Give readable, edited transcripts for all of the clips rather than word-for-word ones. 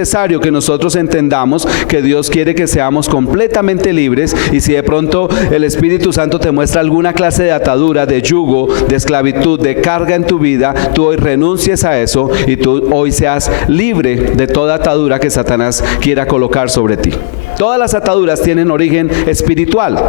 necesario que nosotros entendamos que Dios quiere que seamos completamente libres, y si de pronto el Espíritu Santo te muestra alguna clase de atadura, de yugo, de esclavitud, de carga en tu vida, tú hoy renuncies a eso y tú hoy seas libre de toda atadura que Satanás quiera colocar sobre ti. Todas las ataduras tienen origen espiritual.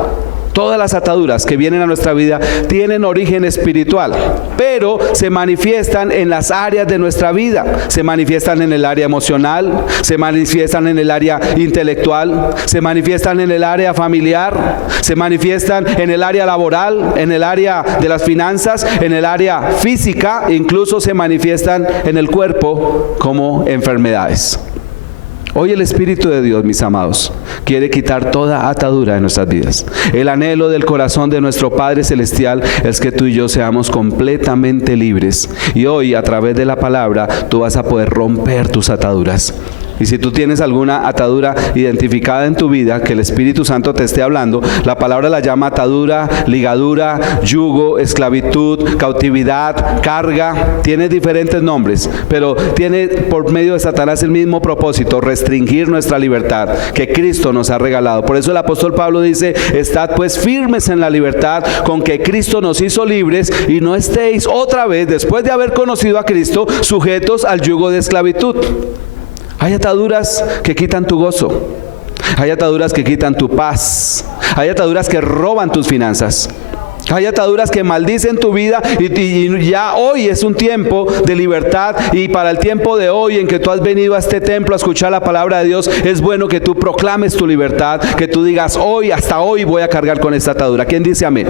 Todas las ataduras que vienen a nuestra vida tienen origen espiritual, pero se manifiestan en las áreas de nuestra vida. Se manifiestan en el área emocional, se manifiestan en el área intelectual, se manifiestan en el área familiar, se manifiestan en el área laboral, en el área de las finanzas, en el área física, incluso se manifiestan en el cuerpo como enfermedades. Hoy el Espíritu de Dios, mis amados, quiere quitar toda atadura de nuestras vidas. El anhelo del corazón de nuestro Padre Celestial es que tú y yo seamos completamente libres. Y hoy, a través de la palabra, tú vas a poder romper tus ataduras. Y si tú tienes alguna atadura identificada en tu vida, que el Espíritu Santo te esté hablando, la palabra la llama atadura, ligadura, yugo, esclavitud, cautividad, carga. Tiene diferentes nombres, pero tiene por medio de Satanás el mismo propósito: restringir nuestra libertad que Cristo nos ha regalado. Por eso el apóstol Pablo dice: estad pues firmes en la libertad con que Cristo nos hizo libres, y no estéis otra vez, después de haber conocido a Cristo, sujetos al yugo de esclavitud. Hay ataduras que quitan tu gozo. Hay ataduras que quitan tu paz. Hay ataduras que roban tus finanzas. Hay ataduras que maldicen tu vida, y ya hoy es un tiempo de libertad, y para el tiempo de hoy en que tú has venido a este templo a escuchar la palabra de Dios, es bueno que tú proclames tu libertad, que tú digas: hoy, hasta hoy voy a cargar con esta atadura. ¿Quién dice amén?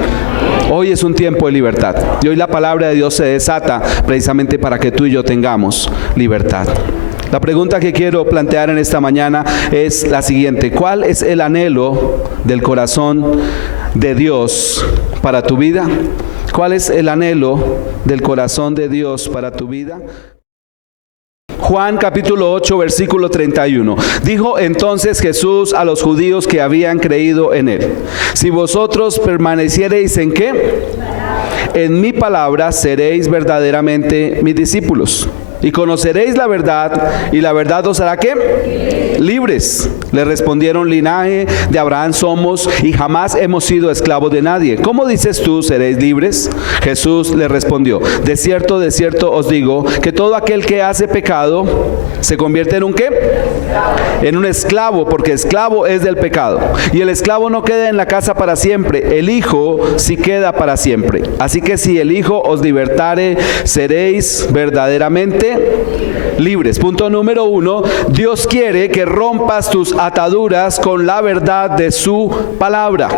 Hoy es un tiempo de libertad, y hoy la palabra de Dios se desata precisamente para que tú y yo tengamos libertad. La pregunta que quiero plantear en esta mañana es la siguiente: ¿cuál es el anhelo del corazón de Dios para tu vida? ¿Cuál es el anhelo del corazón de Dios para tu vida? Juan capítulo 8 versículo 31. Dijo entonces Jesús a los judíos que habían creído en él: si vosotros permaneciereis ¿en qué? En mi palabra, seréis verdaderamente mis discípulos, y conoceréis la verdad, y la verdad os hará ¿qué? Libres. Le respondieron: linaje de Abraham somos, y jamás hemos sido esclavos de nadie. ¿Cómo dices tú, seréis libres? Jesús le respondió: de cierto os digo, que todo aquel que hace pecado se convierte en un ¿qué? En un esclavo, porque esclavo es del pecado. Y el esclavo no queda en la casa para siempre, el Hijo sí queda para siempre. Así que si el Hijo os libertare, seréis verdaderamente libres. Punto número 1: Dios quiere que rompas tus ataduras con la verdad de su palabra.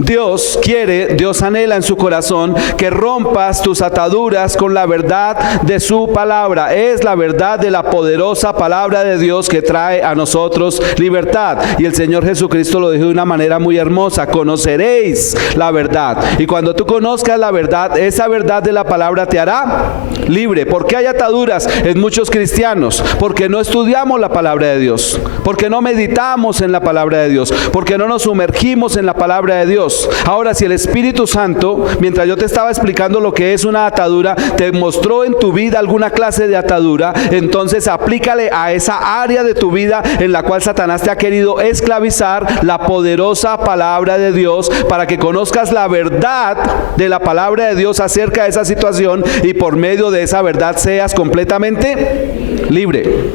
Dios anhela en su corazón que rompas tus ataduras con la verdad de su palabra. Es la verdad de la poderosa palabra de Dios que trae a nosotros libertad. Y el Señor Jesucristo lo dijo de una manera muy hermosa: conoceréis la verdad. Y cuando tú conozcas la verdad, esa verdad de la palabra te hará libre. ¿Por qué hay ataduras en muchos cristianos? Porque no estudiamos la palabra de Dios, porque no meditamos en la palabra de Dios, porque no nos sumergimos en la palabra de Dios. Ahora, si el Espíritu Santo, mientras yo te estaba explicando lo que es una atadura, te mostró en tu vida alguna clase de atadura, entonces aplícale a esa área de tu vida en la cual Satanás te ha querido esclavizar la poderosa palabra de Dios, para que conozcas la verdad de la palabra de Dios acerca de esa situación, y por medio de esa verdad seas completamente libre.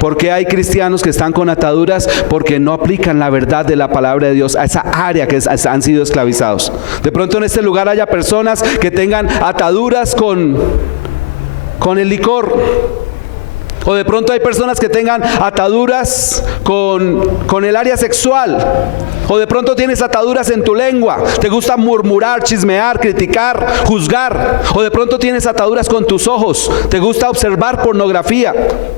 ¿Por qué hay cristianos que están con ataduras? Porque no aplican la verdad de la palabra de Dios a esa área que han sido esclavizados. De pronto en este lugar haya personas que tengan ataduras con el licor. O de pronto hay personas que tengan ataduras con el área sexual. O de pronto tienes ataduras en tu lengua. Te gusta murmurar, chismear, criticar, juzgar. O de pronto tienes ataduras con tus ojos. Te gusta observar pornografía.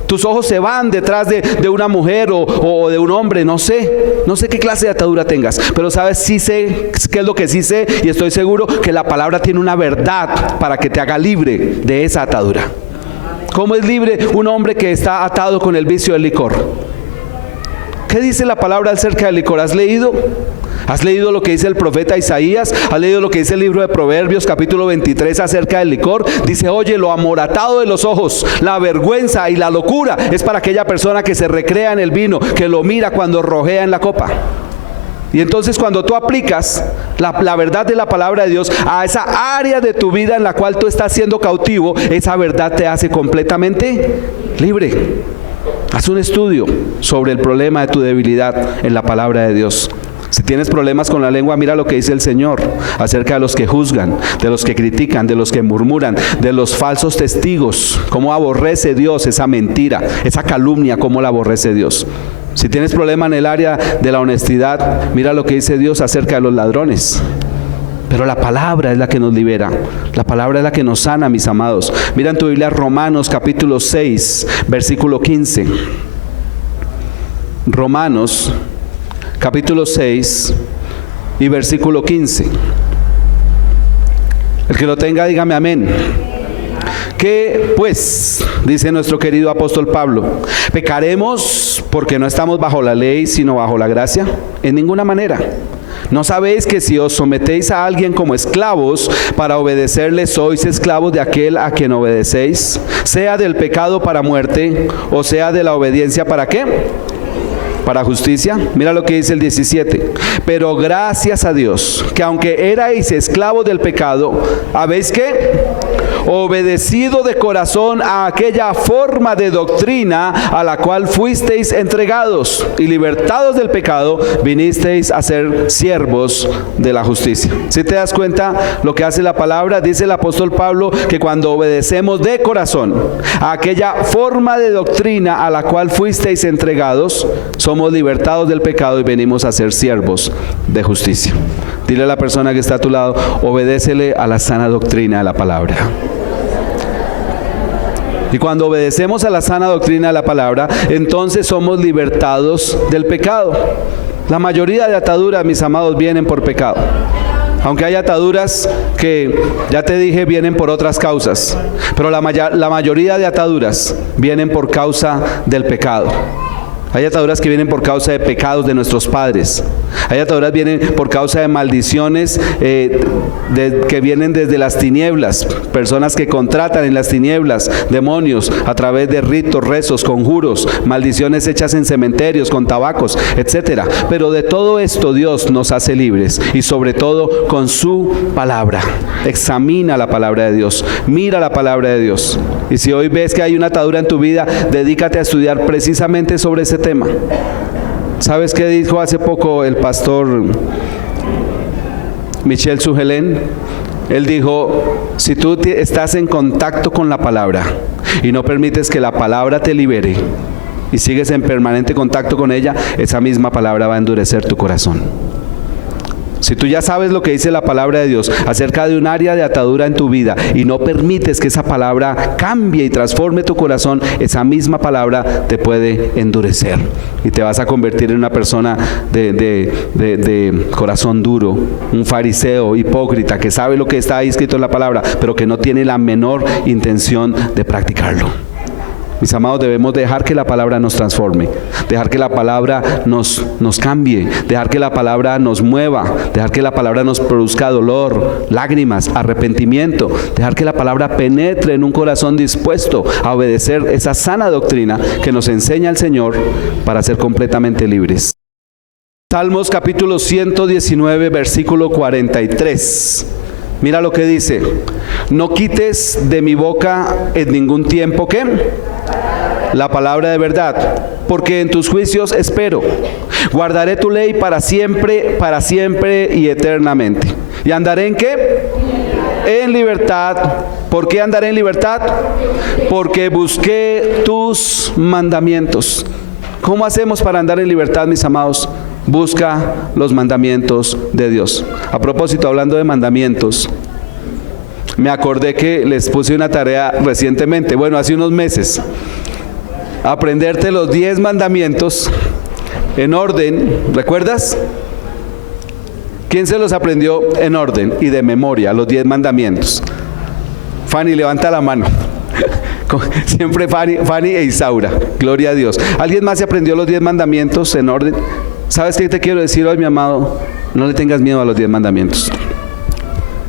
Tus ojos se van detrás de una mujer o de un hombre. No sé qué clase de atadura tengas. Pero sabes, sí sé qué es lo que sí sé. Y estoy seguro que la palabra tiene una verdad para que te haga libre de esa atadura. ¿Cómo es libre un hombre que está atado con el vicio del licor? ¿Qué dice la palabra acerca del licor? ¿Has leído? ¿Has leído lo que dice el profeta Isaías? ¿Has leído lo que dice el libro de Proverbios, capítulo 23, acerca del licor? Dice, oye, lo amoratado de los ojos, la vergüenza y la locura es para aquella persona que se recrea en el vino, que lo mira cuando rojea en la copa. Y entonces cuando tú aplicas la verdad de la palabra de Dios a esa área de tu vida en la cual tú estás siendo cautivo, esa verdad te hace completamente libre. Haz un estudio sobre el problema de tu debilidad en la palabra de Dios. Si tienes problemas con la lengua, mira lo que dice el Señor acerca de los que juzgan, de los que critican, de los que murmuran, de los falsos testigos. Cómo aborrece Dios esa mentira, esa calumnia, cómo la aborrece Dios. Si tienes problema en el área de la honestidad, mira lo que dice Dios acerca de los ladrones. Pero la palabra es la que nos libera, la palabra es la que nos sana, mis amados. Mira en tu Biblia Romanos capítulo 6, versículo 15. Romanos capítulo 6 y versículo 15. El que lo tenga, dígame amén. ¿Qué pues? Dice nuestro querido apóstol Pablo. ¿Pecaremos porque no estamos bajo la ley, sino bajo la gracia? En ninguna manera. ¿No sabéis que si os sometéis a alguien como esclavos para obedecerle, sois esclavos de aquel a quien obedecéis? Sea del pecado para muerte, o sea de la obediencia para ¿qué? Para justicia. Mira lo que dice el 17. Pero gracias a Dios, que aunque erais esclavos del pecado, ¿habéis qué? Obedecido de corazón a aquella forma de doctrina a la cual fuisteis entregados, y libertados del pecado, vinisteis a ser siervos de la justicia. Si te das cuenta lo que hace la palabra, dice el apóstol Pablo que cuando obedecemos de corazón a aquella forma de doctrina a la cual fuisteis entregados, somos libertados del pecado y venimos a ser siervos de justicia. Dile a la persona que está a tu lado, obedécele a la sana doctrina de la palabra. Y cuando obedecemos a la sana doctrina de la palabra, entonces somos libertados del pecado. La mayoría de ataduras, mis amados, vienen por pecado. Aunque hay ataduras que, ya te dije, vienen por otras causas. Pero la mayoría de ataduras vienen por causa del pecado. Hay ataduras que vienen por causa de pecados de nuestros padres. Hay ataduras que vienen por causa de maldiciones que vienen desde las tinieblas. Personas que contratan en las tinieblas demonios a través de ritos, rezos, conjuros, maldiciones hechas en cementerios, con tabacos, etcétera. Pero de todo esto Dios nos hace libres, y sobre todo con su palabra. Examina la palabra de Dios, mira la palabra de Dios. Y si hoy ves que hay una atadura en tu vida, dedícate a estudiar precisamente sobre ese tema. ¿Sabes qué dijo hace poco el pastor Michel Sugelén? Él dijo, si tú estás en contacto con la palabra y no permites que la palabra te libere y sigues en permanente contacto con ella, esa misma palabra va a endurecer tu corazón. Si tú ya sabes lo que dice la palabra de Dios acerca de un área de atadura en tu vida y no permites que esa palabra cambie y transforme tu corazón, esa misma palabra te puede endurecer y te vas a convertir en una persona de corazón duro, un fariseo hipócrita que sabe lo que está ahí escrito en la palabra, pero que no tiene la menor intención de practicarlo. Mis amados, debemos dejar que la palabra nos transforme, dejar que la palabra nos cambie, dejar que la palabra nos mueva, dejar que la palabra nos produzca dolor, lágrimas, arrepentimiento, dejar que la palabra penetre en un corazón dispuesto a obedecer esa sana doctrina que nos enseña el Señor para ser completamente libres. Salmos capítulo 119, versículo 43. Mira lo que dice: no quites de mi boca en ningún tiempo, ¿qué? La palabra de verdad, porque en tus juicios espero. Guardaré tu ley para siempre y eternamente. ¿Y andaré en qué? En libertad. ¿Por qué andaré en libertad? Porque busqué tus mandamientos. ¿Cómo hacemos para andar en libertad, mis amados? Busca los mandamientos de Dios. A propósito, hablando de mandamientos, me acordé que les puse una tarea recientemente, hace unos meses, aprenderte los 10 mandamientos en orden. ¿Recuerdas? ¿Quién se los aprendió en orden y de memoria, los 10 mandamientos? Fanny, levanta la mano. Siempre Fanny e Isaura, gloria a Dios. ¿Alguien más se aprendió los 10 mandamientos en orden? ¿Sabes qué te quiero decir hoy, mi amado? No le tengas miedo a los 10 mandamientos.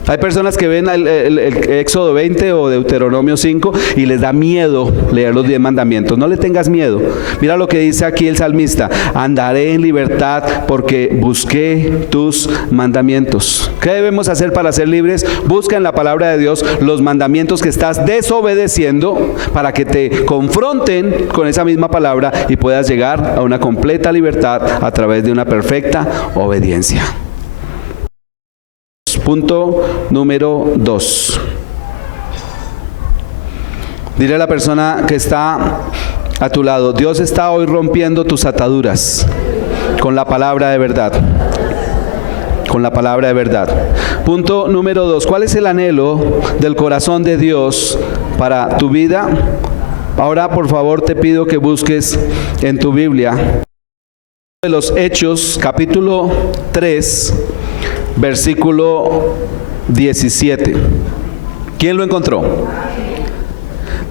Hay personas que ven el Éxodo 20 o Deuteronomio 5 y les da miedo leer los 10 mandamientos. No le tengas miedo. Mira lo que dice aquí el salmista: andaré en libertad porque busqué tus mandamientos. ¿Qué debemos hacer para ser libres? Busca en la palabra de Dios los mandamientos que estás desobedeciendo para que te confronten con esa misma palabra y puedas llegar a una completa libertad a través de una perfecta obediencia. Punto número 2. Dile a la persona que está a tu lado: Dios está hoy rompiendo tus ataduras con la palabra de verdad. Con la palabra de verdad. Punto número 2. ¿Cuál es el anhelo del corazón de Dios para tu vida? Ahora, por favor, te pido que busques en tu Biblia de los Hechos, capítulo 3, versículo 17. ¿Quién lo encontró?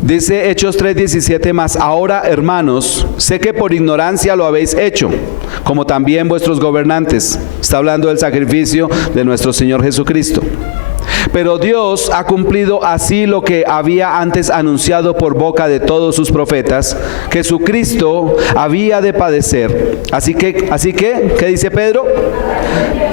Dice Hechos 3:17: mas ahora, hermanos, sé que por ignorancia lo habéis hecho, como también vuestros gobernantes. Está hablando del sacrificio de nuestro Señor Jesucristo. Pero Dios ha cumplido así lo que había antes anunciado por boca de todos sus profetas, que su Cristo había de padecer. Así que, ¿qué dice Pedro?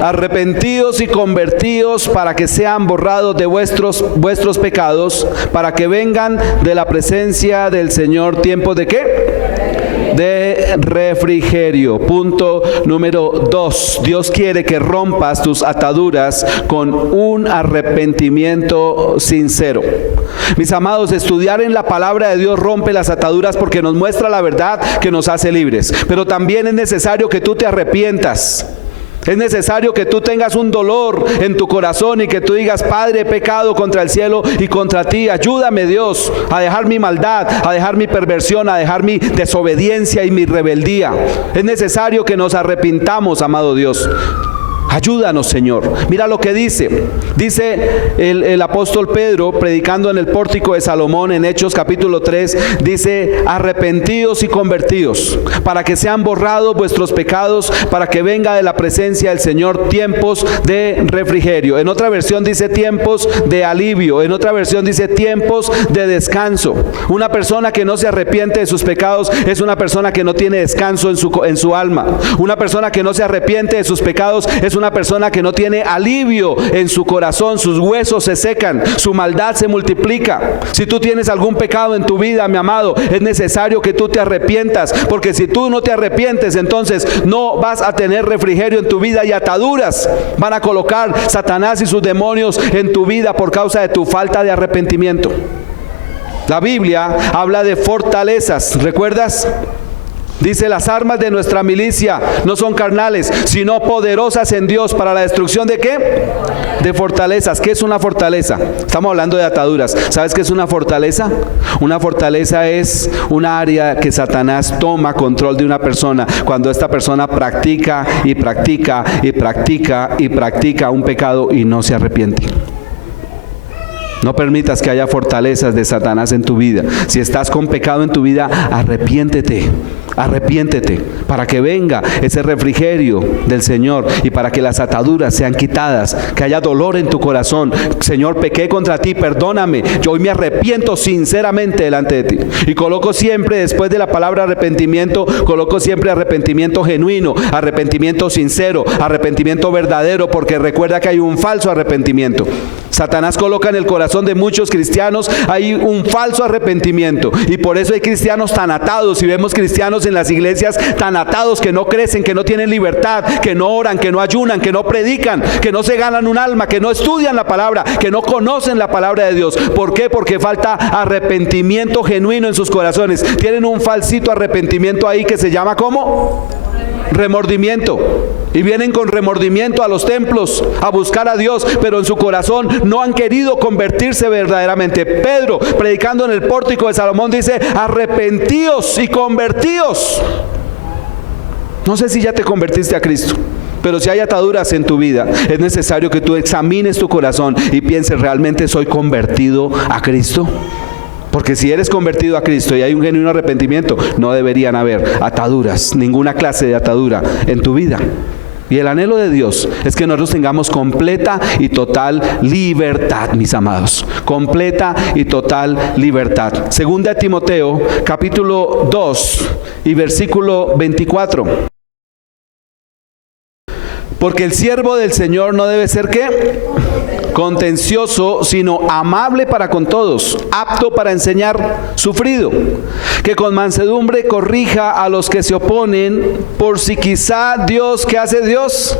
Arrepentíos y convertíos para que sean borrados de vuestros pecados, para que vengan de la presencia del Señor tiempos ¿de qué? De refrigerio. Punto número 2. Dios quiere que rompas tus ataduras con un arrepentimiento sincero. Mis amados, estudiar en la palabra de Dios rompe las ataduras porque nos muestra la verdad que nos hace libres. Pero también es necesario que tú te arrepientas. Es necesario que tú tengas un dolor en tu corazón y que tú digas: Padre, he pecado contra el cielo y contra ti. Ayúdame, Dios, a dejar mi maldad, a dejar mi perversión, a dejar mi desobediencia y mi rebeldía. Es necesario que nos arrepintamos, amado Dios. Ayúdanos, Señor. Mira lo que dice el apóstol Pedro, predicando en el pórtico de Salomón en Hechos capítulo 3, dice: arrepentíos y convertíos, para que sean borrados vuestros pecados, para que venga de la presencia del Señor tiempos de refrigerio. En otra versión dice tiempos de alivio, en otra versión dice tiempos de descanso. Una persona que no se arrepiente de sus pecados es una persona que no tiene descanso en su alma. Una persona que no se arrepiente de sus pecados es una persona que no tiene alivio en su corazón. Sus huesos se secan, su maldad se multiplica. Si tú tienes algún pecado en tu vida, mi amado, es necesario que tú te arrepientas, porque si tú no te arrepientes, entonces no vas a tener refrigerio en tu vida, y ataduras van a colocar Satanás y sus demonios en tu vida por causa de tu falta de arrepentimiento. La Biblia habla de fortalezas, ¿recuerdas? Dice: las armas de nuestra milicia no son carnales, sino poderosas en Dios para la destrucción ¿de qué? De fortalezas. ¿Qué es una fortaleza? Estamos hablando de ataduras. ¿Sabes qué es una fortaleza? Una fortaleza es una área que Satanás toma control de una persona cuando esta persona practica y practica y practica y practica un pecado y no se arrepiente. No permitas que haya fortalezas de Satanás en tu vida. Si estás con pecado en tu vida, arrepiéntete para que venga ese refrigerio del Señor y para que las ataduras sean quitadas, que haya dolor en tu corazón. Señor, pequé contra ti, perdóname. Yo hoy me arrepiento sinceramente delante de ti. Y coloco siempre, después de la palabra arrepentimiento, coloco siempre arrepentimiento genuino, arrepentimiento sincero, arrepentimiento verdadero, porque recuerda que hay un falso arrepentimiento. Satanás coloca en el corazón de muchos cristianos hay un falso arrepentimiento, y por eso hay cristianos tan atados, y vemos cristianos en las iglesias tan atados, que no crecen, que no tienen libertad, que no oran, que no ayunan, que no predican, que no se ganan un alma, que no estudian la palabra, que no conocen la palabra de Dios. ¿Por qué? Porque falta arrepentimiento genuino en sus corazones. Tienen un falsito arrepentimiento ahí que se llama ¿cómo? Remordimiento. Y vienen con remordimiento a los templos a buscar a Dios, pero en su corazón no han querido convertirse verdaderamente. Pedro, predicando en el pórtico de Salomón, dice: arrepentíos y convertíos. No sé si ya te convertiste a Cristo, pero si hay ataduras en tu vida, es necesario que tú examines tu corazón y pienses: ¿realmente soy convertido a Cristo? Porque si eres convertido a Cristo y hay un genuino arrepentimiento, no deberían haber ataduras, ninguna clase de atadura en tu vida. Y el anhelo de Dios es que nosotros tengamos completa y total libertad, mis amados. Completa y total libertad. Segunda de Timoteo, capítulo 2 y versículo 24. Porque el siervo del Señor no debe ser ¿qué? Contencioso, sino amable para con todos, apto para enseñar, sufrido, que con mansedumbre corrija a los que se oponen, por si quizá Dios, ¿qué hace Dios?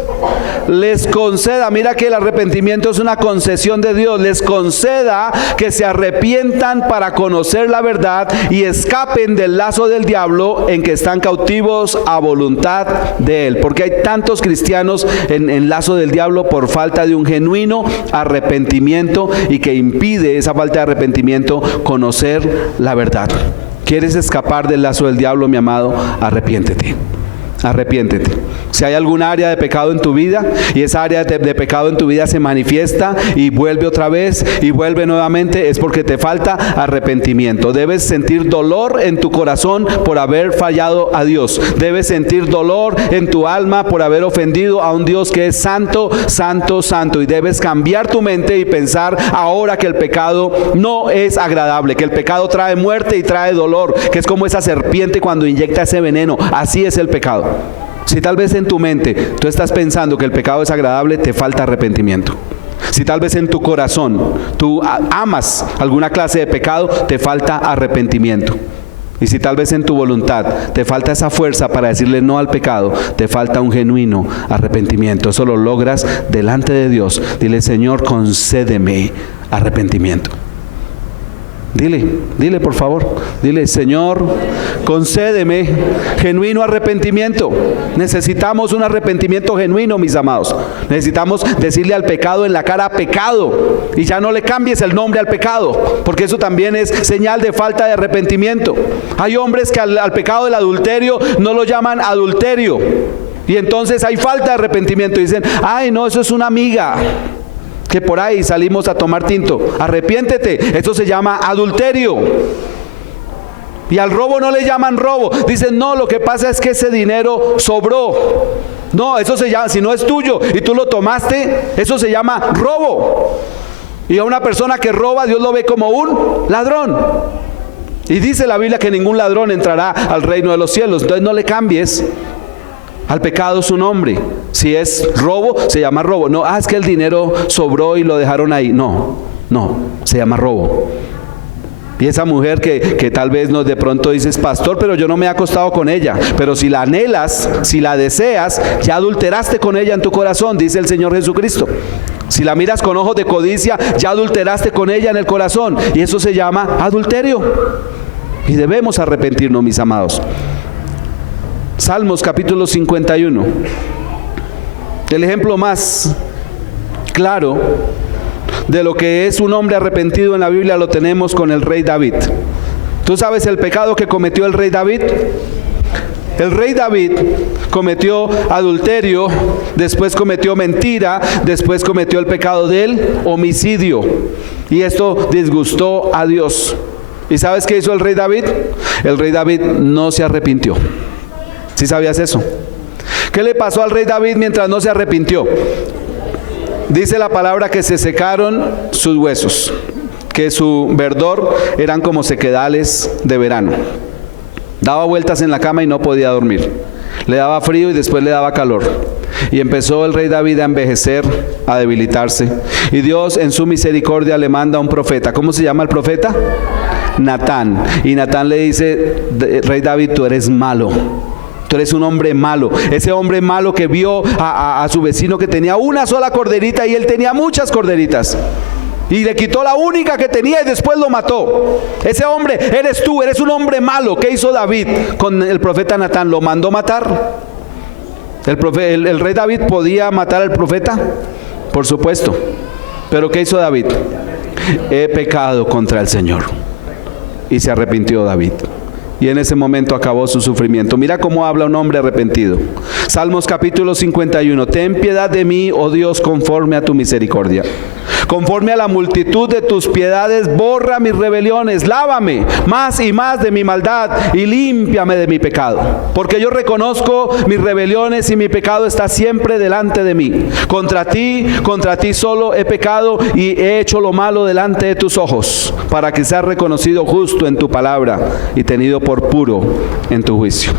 Les conceda, mira que el arrepentimiento es una concesión de Dios, les conceda que se arrepientan para conocer la verdad y escapen del lazo del diablo en que están cautivos a voluntad de él. Porque hay tantos cristianos en lazo del diablo por falta de un genuino arrepentimiento y que impide esa falta de arrepentimiento conocer la verdad. ¿Quieres escapar del lazo del diablo, mi amado? Arrepiéntete. Arrepiéntete. Si hay algún área de pecado en tu vida y esa área de pecado en tu vida se manifiesta y vuelve otra vez y vuelve nuevamente, es porque te falta arrepentimiento. Debes sentir dolor en tu corazón por haber fallado a Dios. Debes sentir dolor en tu alma por haber ofendido a un Dios que es santo, santo, santo. Y debes cambiar tu mente y pensar ahora que el pecado no es agradable, que el pecado trae muerte y trae dolor, que es como esa serpiente cuando inyecta ese veneno. Así es el pecado. Si tal vez en tu mente tú estás pensando que el pecado es agradable, te falta arrepentimiento. Si tal vez en tu corazón tú amas alguna clase de pecado, te falta arrepentimiento. Y si tal vez en tu voluntad te falta esa fuerza para decirle no al pecado, te falta un genuino arrepentimiento. Eso lo logras delante de Dios. Dile: Señor, concédeme arrepentimiento. Dile por favor, dile: Señor, concédeme genuino arrepentimiento. Necesitamos un arrepentimiento genuino, mis amados. Necesitamos decirle al pecado en la cara: pecado, y ya no le cambies el nombre al pecado, porque eso también es señal de falta de arrepentimiento. Hay hombres que al pecado del adulterio no lo llaman adulterio, y entonces hay falta de arrepentimiento. Dicen: ay, no, eso es una amiga que por ahí salimos a tomar tinto. Arrepiéntete, eso se llama adulterio. Y al robo no le llaman robo. Dicen: no, lo que pasa es que ese dinero sobró. No, eso se llama, si no es tuyo y tú lo tomaste, eso se llama robo. Y a una persona que roba, Dios lo ve como un ladrón. Y dice la Biblia que ningún ladrón entrará al reino de los cielos. Entonces no le cambies al pecado su nombre. Si es robo, se llama robo. No, es que el dinero sobró y lo dejaron ahí. No, se llama robo. Y esa mujer que tal vez de pronto dices: pastor, pero yo no me he acostado con ella. Pero si la anhelas, si la deseas, ya adulteraste con ella en tu corazón, dice el Señor Jesucristo. Si la miras con ojos de codicia, ya adulteraste con ella en el corazón. Y eso se llama adulterio. Y debemos arrepentirnos, mis amados. Salmos capítulo 51. El ejemplo más claro de lo que es un hombre arrepentido en la Biblia lo tenemos con el rey David. ¿Tú sabes el pecado que cometió el rey David? El rey David cometió adulterio, después cometió mentira, después cometió el pecado del homicidio. Y esto disgustó a Dios. ¿Y sabes qué hizo el rey David? El rey David no se arrepintió. ¿Sí sabías eso? ¿Qué le pasó al rey David mientras no se arrepintió? Dice la palabra que se secaron sus huesos, que su verdor eran como sequedales de verano. Daba vueltas en la cama y no podía dormir. Le daba frío y después le daba calor. Y empezó el rey David a envejecer, a debilitarse. Y Dios en su misericordia le manda a un profeta. ¿Cómo se llama el profeta? Natán. Y Natán le dice: rey David, tú eres malo. Tú eres un hombre malo. Ese hombre malo que vio a su vecino que tenía una sola corderita y él tenía muchas corderitas. Y le quitó la única que tenía y después lo mató. Ese hombre eres tú, eres un hombre malo. ¿Qué hizo David con el profeta Natán? ¿Lo mandó matar? ¿El rey David podía matar al profeta? Por supuesto. ¿Pero qué hizo David? He pecado contra el Señor. Y se arrepintió David. Y en ese momento acabó su sufrimiento. Mira cómo habla un hombre arrepentido. Salmos capítulo 51. Ten piedad de mí, oh Dios, conforme a tu misericordia, Conforme a la multitud de tus piedades, borra mis rebeliones. Lávame más y más de mi maldad y límpiame de mi pecado. Porque yo reconozco mis rebeliones y mi pecado está siempre delante de mí. Contra ti solo he pecado y he hecho lo malo delante de tus ojos, para que seas reconocido justo en tu palabra y tenido por puro en tu juicio.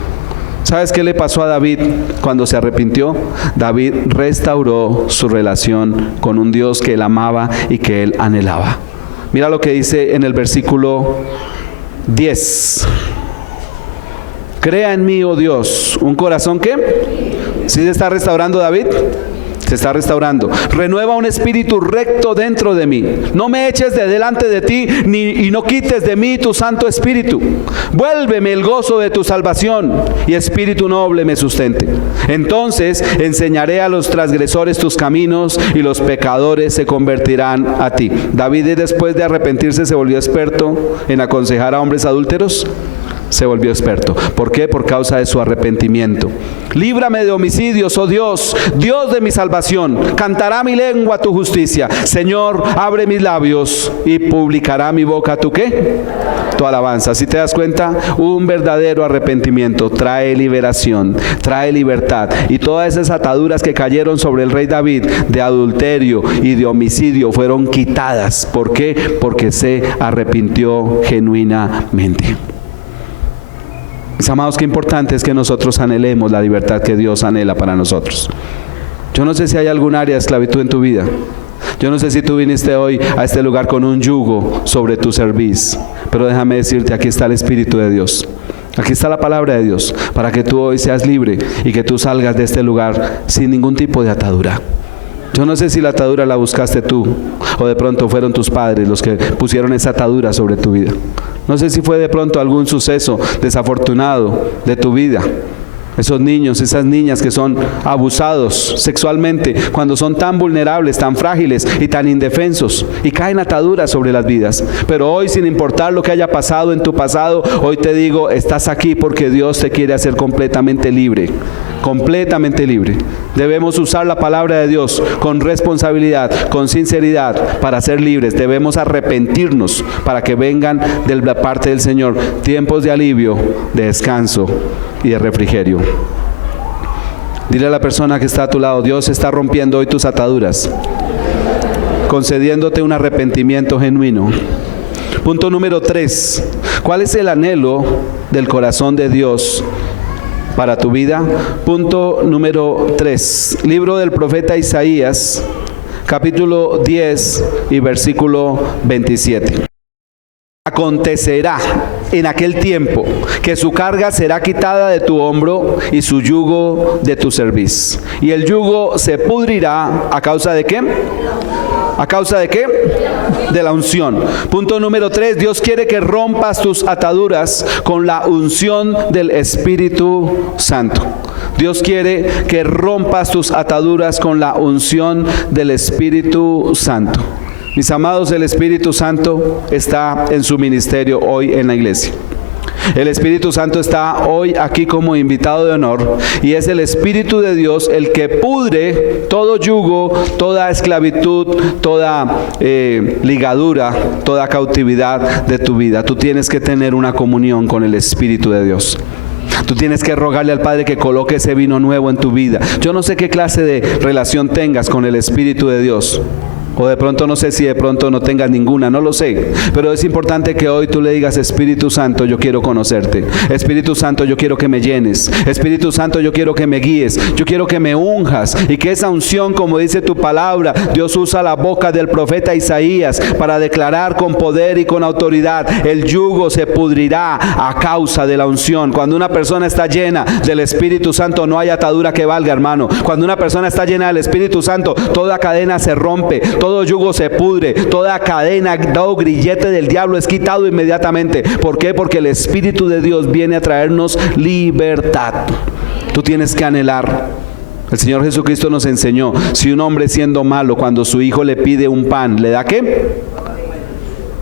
¿Sabes qué le pasó a David cuando se arrepintió? David restauró su relación con un Dios que él amaba y que él anhelaba. Mira lo que dice en el versículo 10. Crea en mí, oh Dios, un corazón que... ¿Sí se está restaurando David? Se está restaurando. Renueva un espíritu recto dentro de mí. No me eches de delante de ti y no quites de mí tu Santo Espíritu. Vuélveme el gozo de tu salvación y espíritu noble me sustente. Entonces enseñaré a los transgresores tus caminos y los pecadores se convertirán a ti. David, después de arrepentirse, se volvió experto en aconsejar a hombres adúlteros. Se volvió experto. ¿Por qué? Por causa de su arrepentimiento. Líbrame de homicidios, oh Dios, Dios de mi salvación. Cantará mi lengua tu justicia. Señor, abre mis labios y publicará mi boca tu ¿qué? Tu alabanza. Si te das cuenta, un verdadero arrepentimiento trae liberación, trae libertad. Y todas esas ataduras que cayeron sobre el rey David de adulterio y de homicidio fueron quitadas. ¿Por qué? Porque se arrepintió genuinamente. Mis amados, qué importante es que nosotros anhelemos la libertad que Dios anhela para nosotros. Yo no sé si hay algún área de esclavitud en tu vida. Yo no sé si tú viniste hoy a este lugar con un yugo sobre tu cerviz, pero déjame decirte, aquí está el Espíritu de Dios. Aquí está la palabra de Dios para que tú hoy seas libre y que tú salgas de este lugar sin ningún tipo de atadura. Yo no sé si la atadura la buscaste tú o de pronto fueron tus padres los que pusieron esa atadura sobre tu vida. No sé si fue de pronto algún suceso desafortunado de tu vida. Esos niños, esas niñas que son abusados sexualmente cuando son tan vulnerables, tan frágiles y tan indefensos y caen ataduras sobre las vidas. Pero hoy, sin importar lo que haya pasado en tu pasado, hoy te digo, estás aquí porque Dios te quiere hacer completamente libre. Completamente libre. Debemos usar la palabra de Dios con responsabilidad, con sinceridad para ser libres. Debemos arrepentirnos para que vengan de la parte del Señor tiempos de alivio, de descanso y de refrigerio. Dile a la persona que está a tu lado, Dios está rompiendo hoy tus ataduras, concediéndote un arrepentimiento genuino. Punto número 3. ¿Cuál es el anhelo del corazón de Dios para tu vida? Punto número 3. Libro del profeta Isaías, capítulo 10 y versículo 27. Acontecerá en aquel tiempo que su carga será quitada de tu hombro y su yugo de tu cerviz. Y el yugo se pudrirá ¿a causa de qué? ¿A causa de qué? De la unción. Punto número 3. Dios quiere que rompas tus ataduras con la unción del Espíritu Santo. Dios quiere que rompas tus ataduras con la unción del Espíritu Santo. Mis amados, el Espíritu Santo está en su ministerio hoy en la iglesia. El Espíritu Santo está hoy aquí como invitado de honor y es el Espíritu de Dios el que pudre todo yugo, toda esclavitud, toda ligadura, toda cautividad de tu vida. Tú tienes que tener una comunión con el Espíritu de Dios. Tú tienes que rogarle al Padre que coloque ese vino nuevo en tu vida. Yo no sé qué clase de relación tengas con el Espíritu de Dios. O de pronto no sé si de pronto no tengas ninguna, no lo sé. Pero es importante que hoy tú le digas, Espíritu Santo, yo quiero conocerte. Espíritu Santo, yo quiero que me llenes. Espíritu Santo, yo quiero que me guíes. Yo quiero que me unjas. Y que esa unción, como dice tu palabra, Dios usa la boca del profeta Isaías para declarar con poder y con autoridad. El yugo se pudrirá a causa de la unción. Cuando una persona está llena del Espíritu Santo, no hay atadura que valga, hermano. Cuando una persona está llena del Espíritu Santo, toda cadena se rompe. Todo yugo se pudre, toda cadena, todo grillete del diablo es quitado inmediatamente. ¿Por qué? Porque el Espíritu de Dios viene a traernos libertad. Tú tienes que anhelar. El Señor Jesucristo nos enseñó, si un hombre siendo malo, cuando su hijo le pide un pan, ¿le da qué?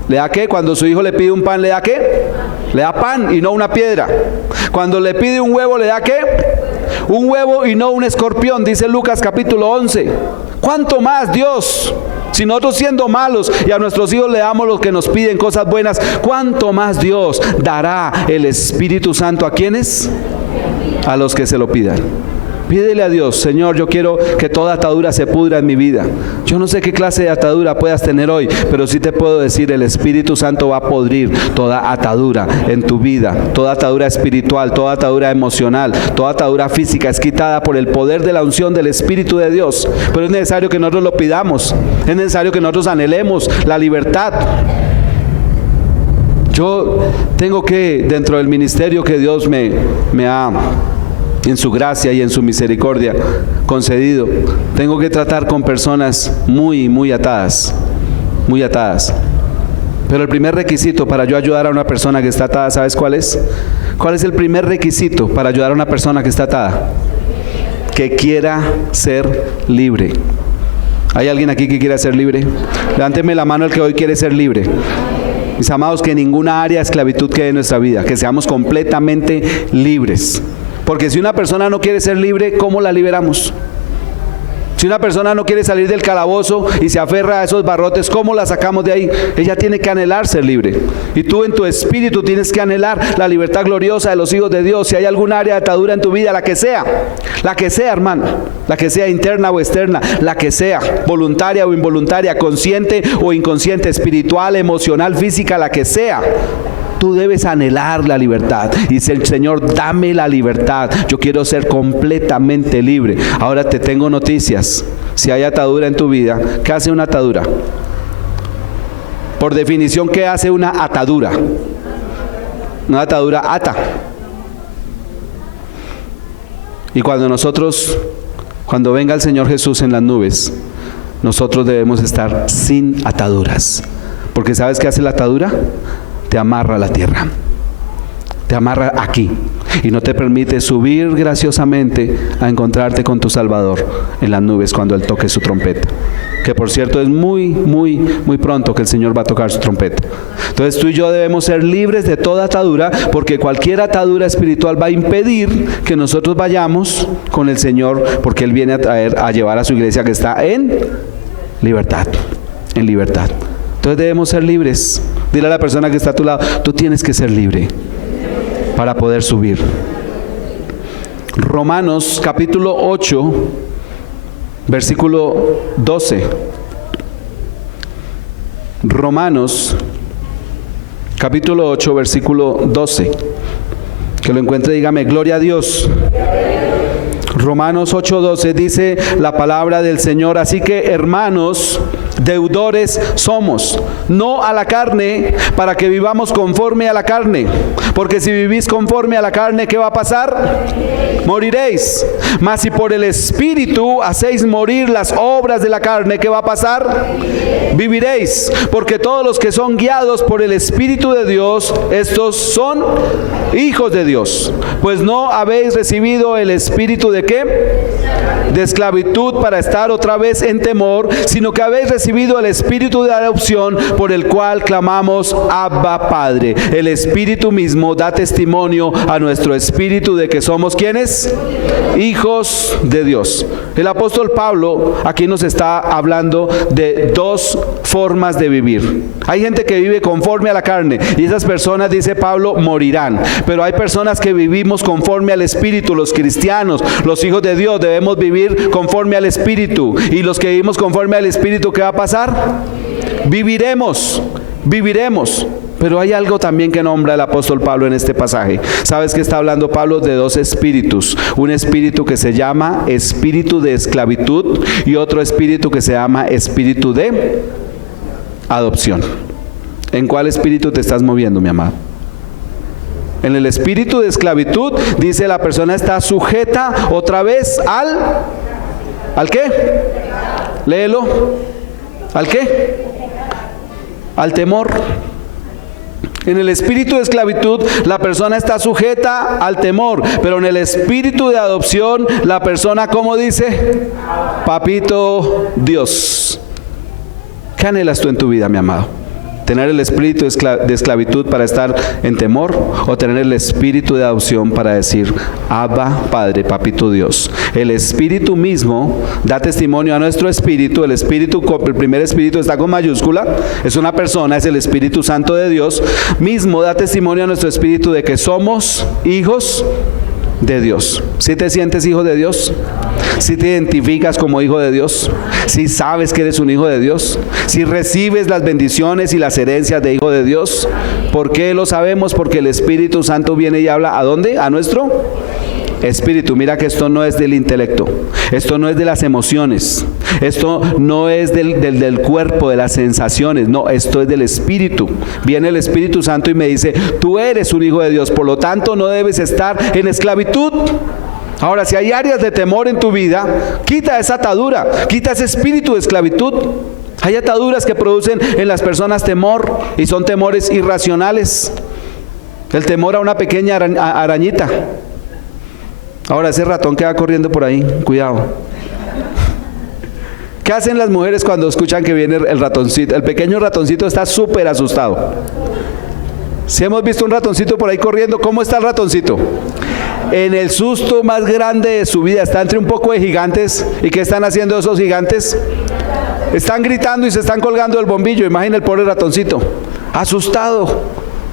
¿Le da qué? Cuando su hijo le pide un pan, ¿le da qué? Le da pan y no una piedra. Cuando le pide un huevo, ¿le da qué? Un huevo y no un escorpión, dice Lucas capítulo 11. ¿Cuánto más Dios, Si nosotros siendo malos y a nuestros hijos le damos lo que nos piden, cosas buenas, ¿cuánto más Dios dará el Espíritu Santo a quienes? A los que se lo pidan. Pídele a Dios: Señor, yo quiero que toda atadura se pudra en mi vida. Yo no sé qué clase de atadura puedas tener hoy, pero sí te puedo decir, el Espíritu Santo va a podrir toda atadura en tu vida. Toda atadura espiritual, toda atadura emocional, toda atadura física es quitada por el poder de la unción del Espíritu de Dios. Pero es necesario que nosotros lo pidamos. Es necesario que nosotros anhelemos la libertad. Yo tengo que, dentro del ministerio que Dios me ha, en su gracia y en su misericordia, concedido, tengo que tratar con personas muy atadas, muy atadas. Pero el primer requisito para yo ayudar a una persona que está atada, ¿sabes cuál es? ¿Cuál es el primer requisito para ayudar a una persona que está atada? Que quiera ser libre. ¿Hay alguien aquí que quiera ser libre? Levánteme la mano el que hoy quiere ser libre. Mis amados, que ninguna área de esclavitud quede en nuestra vida, que seamos completamente libres. Porque si una persona no quiere ser libre, ¿cómo la liberamos? Si una persona no quiere salir del calabozo y se aferra a esos barrotes, ¿cómo la sacamos de ahí? Ella tiene que anhelar ser libre. Y tú en tu espíritu tienes que anhelar la libertad gloriosa de los hijos de Dios. Si hay alguna área de atadura en tu vida, la que sea, hermano, la que sea interna o externa, la que sea, voluntaria o involuntaria, consciente o inconsciente, espiritual, emocional, física, la que sea. Tú debes anhelar la libertad y decir: Señor, dame la libertad, yo quiero ser completamente libre. Ahora te tengo noticias: si hay atadura en tu vida, ¿qué hace una atadura? Por definición, ¿qué hace una atadura? Una atadura ata. Y cuando venga el Señor Jesús en las nubes, nosotros debemos estar sin ataduras. Porque ¿sabes qué hace la atadura? Te amarra a la tierra, te amarra aquí y no te permite subir graciosamente a encontrarte con tu Salvador en las nubes cuando Él toque su trompeta. Que por cierto es muy pronto que el Señor va a tocar su trompeta. Entonces tú y yo debemos ser libres de toda atadura, porque cualquier atadura espiritual va a impedir que nosotros vayamos con el Señor, porque Él viene a llevar a su iglesia que está en libertad, en libertad. Entonces debemos ser libres. Dile a la persona que está a tu lado: tú tienes que ser libre para poder subir. Romanos capítulo 8, versículo 12. Romanos capítulo 8, versículo 12. Que lo encuentre, dígame: gloria a Dios. Romanos 8:12 dice la palabra del Señor: así que, hermanos, deudores somos, no a la carne, para que vivamos conforme a la carne. Porque si vivís conforme a la carne, ¿qué va a pasar? Moriréis. Mas si por el Espíritu hacéis morir las obras de la carne, ¿qué va a pasar? Viviréis. Porque todos los que son guiados por el Espíritu de Dios, estos son hijos de Dios. Pues no habéis recibido el espíritu ¿de qué? De esclavitud para estar otra vez en temor, sino que habéis recibido el espíritu de adopción, por el cual clamamos: Abba, Padre. El Espíritu mismo da testimonio a nuestro espíritu de que somos ¿quiénes? Hijos de Dios. El apóstol Pablo aquí nos está hablando de dos formas de vivir. Hay gente que vive conforme a la carne y esas personas, dice Pablo, morirán. Pero hay personas que vivimos conforme al Espíritu. Los cristianos, los hijos de Dios, debemos vivir conforme al Espíritu. Y los que vivimos conforme al Espíritu, ¿qué va a pasar? Viviremos. Pero hay algo también que nombra el apóstol Pablo en este pasaje. ¿Sabes que está hablando Pablo? De dos espíritus. Un espíritu que se llama espíritu de esclavitud y otro espíritu que se llama espíritu de adopción. ¿En cuál espíritu te estás moviendo, mi amado? En el espíritu de esclavitud, dice, la persona está sujeta otra vez ¿al qué? Léelo. ¿Al qué? Al temor. En el espíritu de esclavitud, la persona está sujeta al temor, pero en el espíritu de adopción, la persona, ¿cómo dice? Papito Dios. ¿Qué anhelas tú en tu vida, mi amado? ¿Tener el espíritu de esclavitud para estar en temor o tener el espíritu de adopción para decir, Abba, Padre, Papito Dios? El espíritu mismo da testimonio a nuestro espíritu. El primer espíritu está con mayúscula, es una persona, es el Espíritu Santo de Dios. Mismo da testimonio a nuestro espíritu de que somos hijos de Dios. ¿Sí te sientes hijo de Dios? ¿Sí te identificas como hijo de Dios? ¿Sí sabes que eres un hijo de Dios? ¿Sí recibes las bendiciones y las herencias de hijo de Dios? ¿Por qué lo sabemos? Porque el Espíritu Santo viene y habla ¿a dónde? A nuestro espíritu. Mira que esto no es del intelecto, esto no es de las emociones, esto no es del cuerpo, de las sensaciones, no, esto es del espíritu. Viene el Espíritu Santo y me dice, tú eres un hijo de Dios, por lo tanto no debes estar en esclavitud. Ahora, si hay áreas de temor en tu vida, quita esa atadura, quita ese espíritu de esclavitud. Hay ataduras que producen en las personas temor y son temores irracionales. El temor a una pequeña arañita. Ahora, ese ratón que va corriendo por ahí, cuidado. ¿Qué hacen las mujeres cuando escuchan que viene el ratoncito? El pequeño ratoncito está súper asustado. Si hemos visto un ratoncito por ahí corriendo, ¿cómo está el ratoncito? En el susto más grande de su vida. Está entre un poco de gigantes. ¿Y qué están haciendo esos gigantes? Están gritando y se están colgando del bombillo. Imagina el pobre ratoncito, asustado.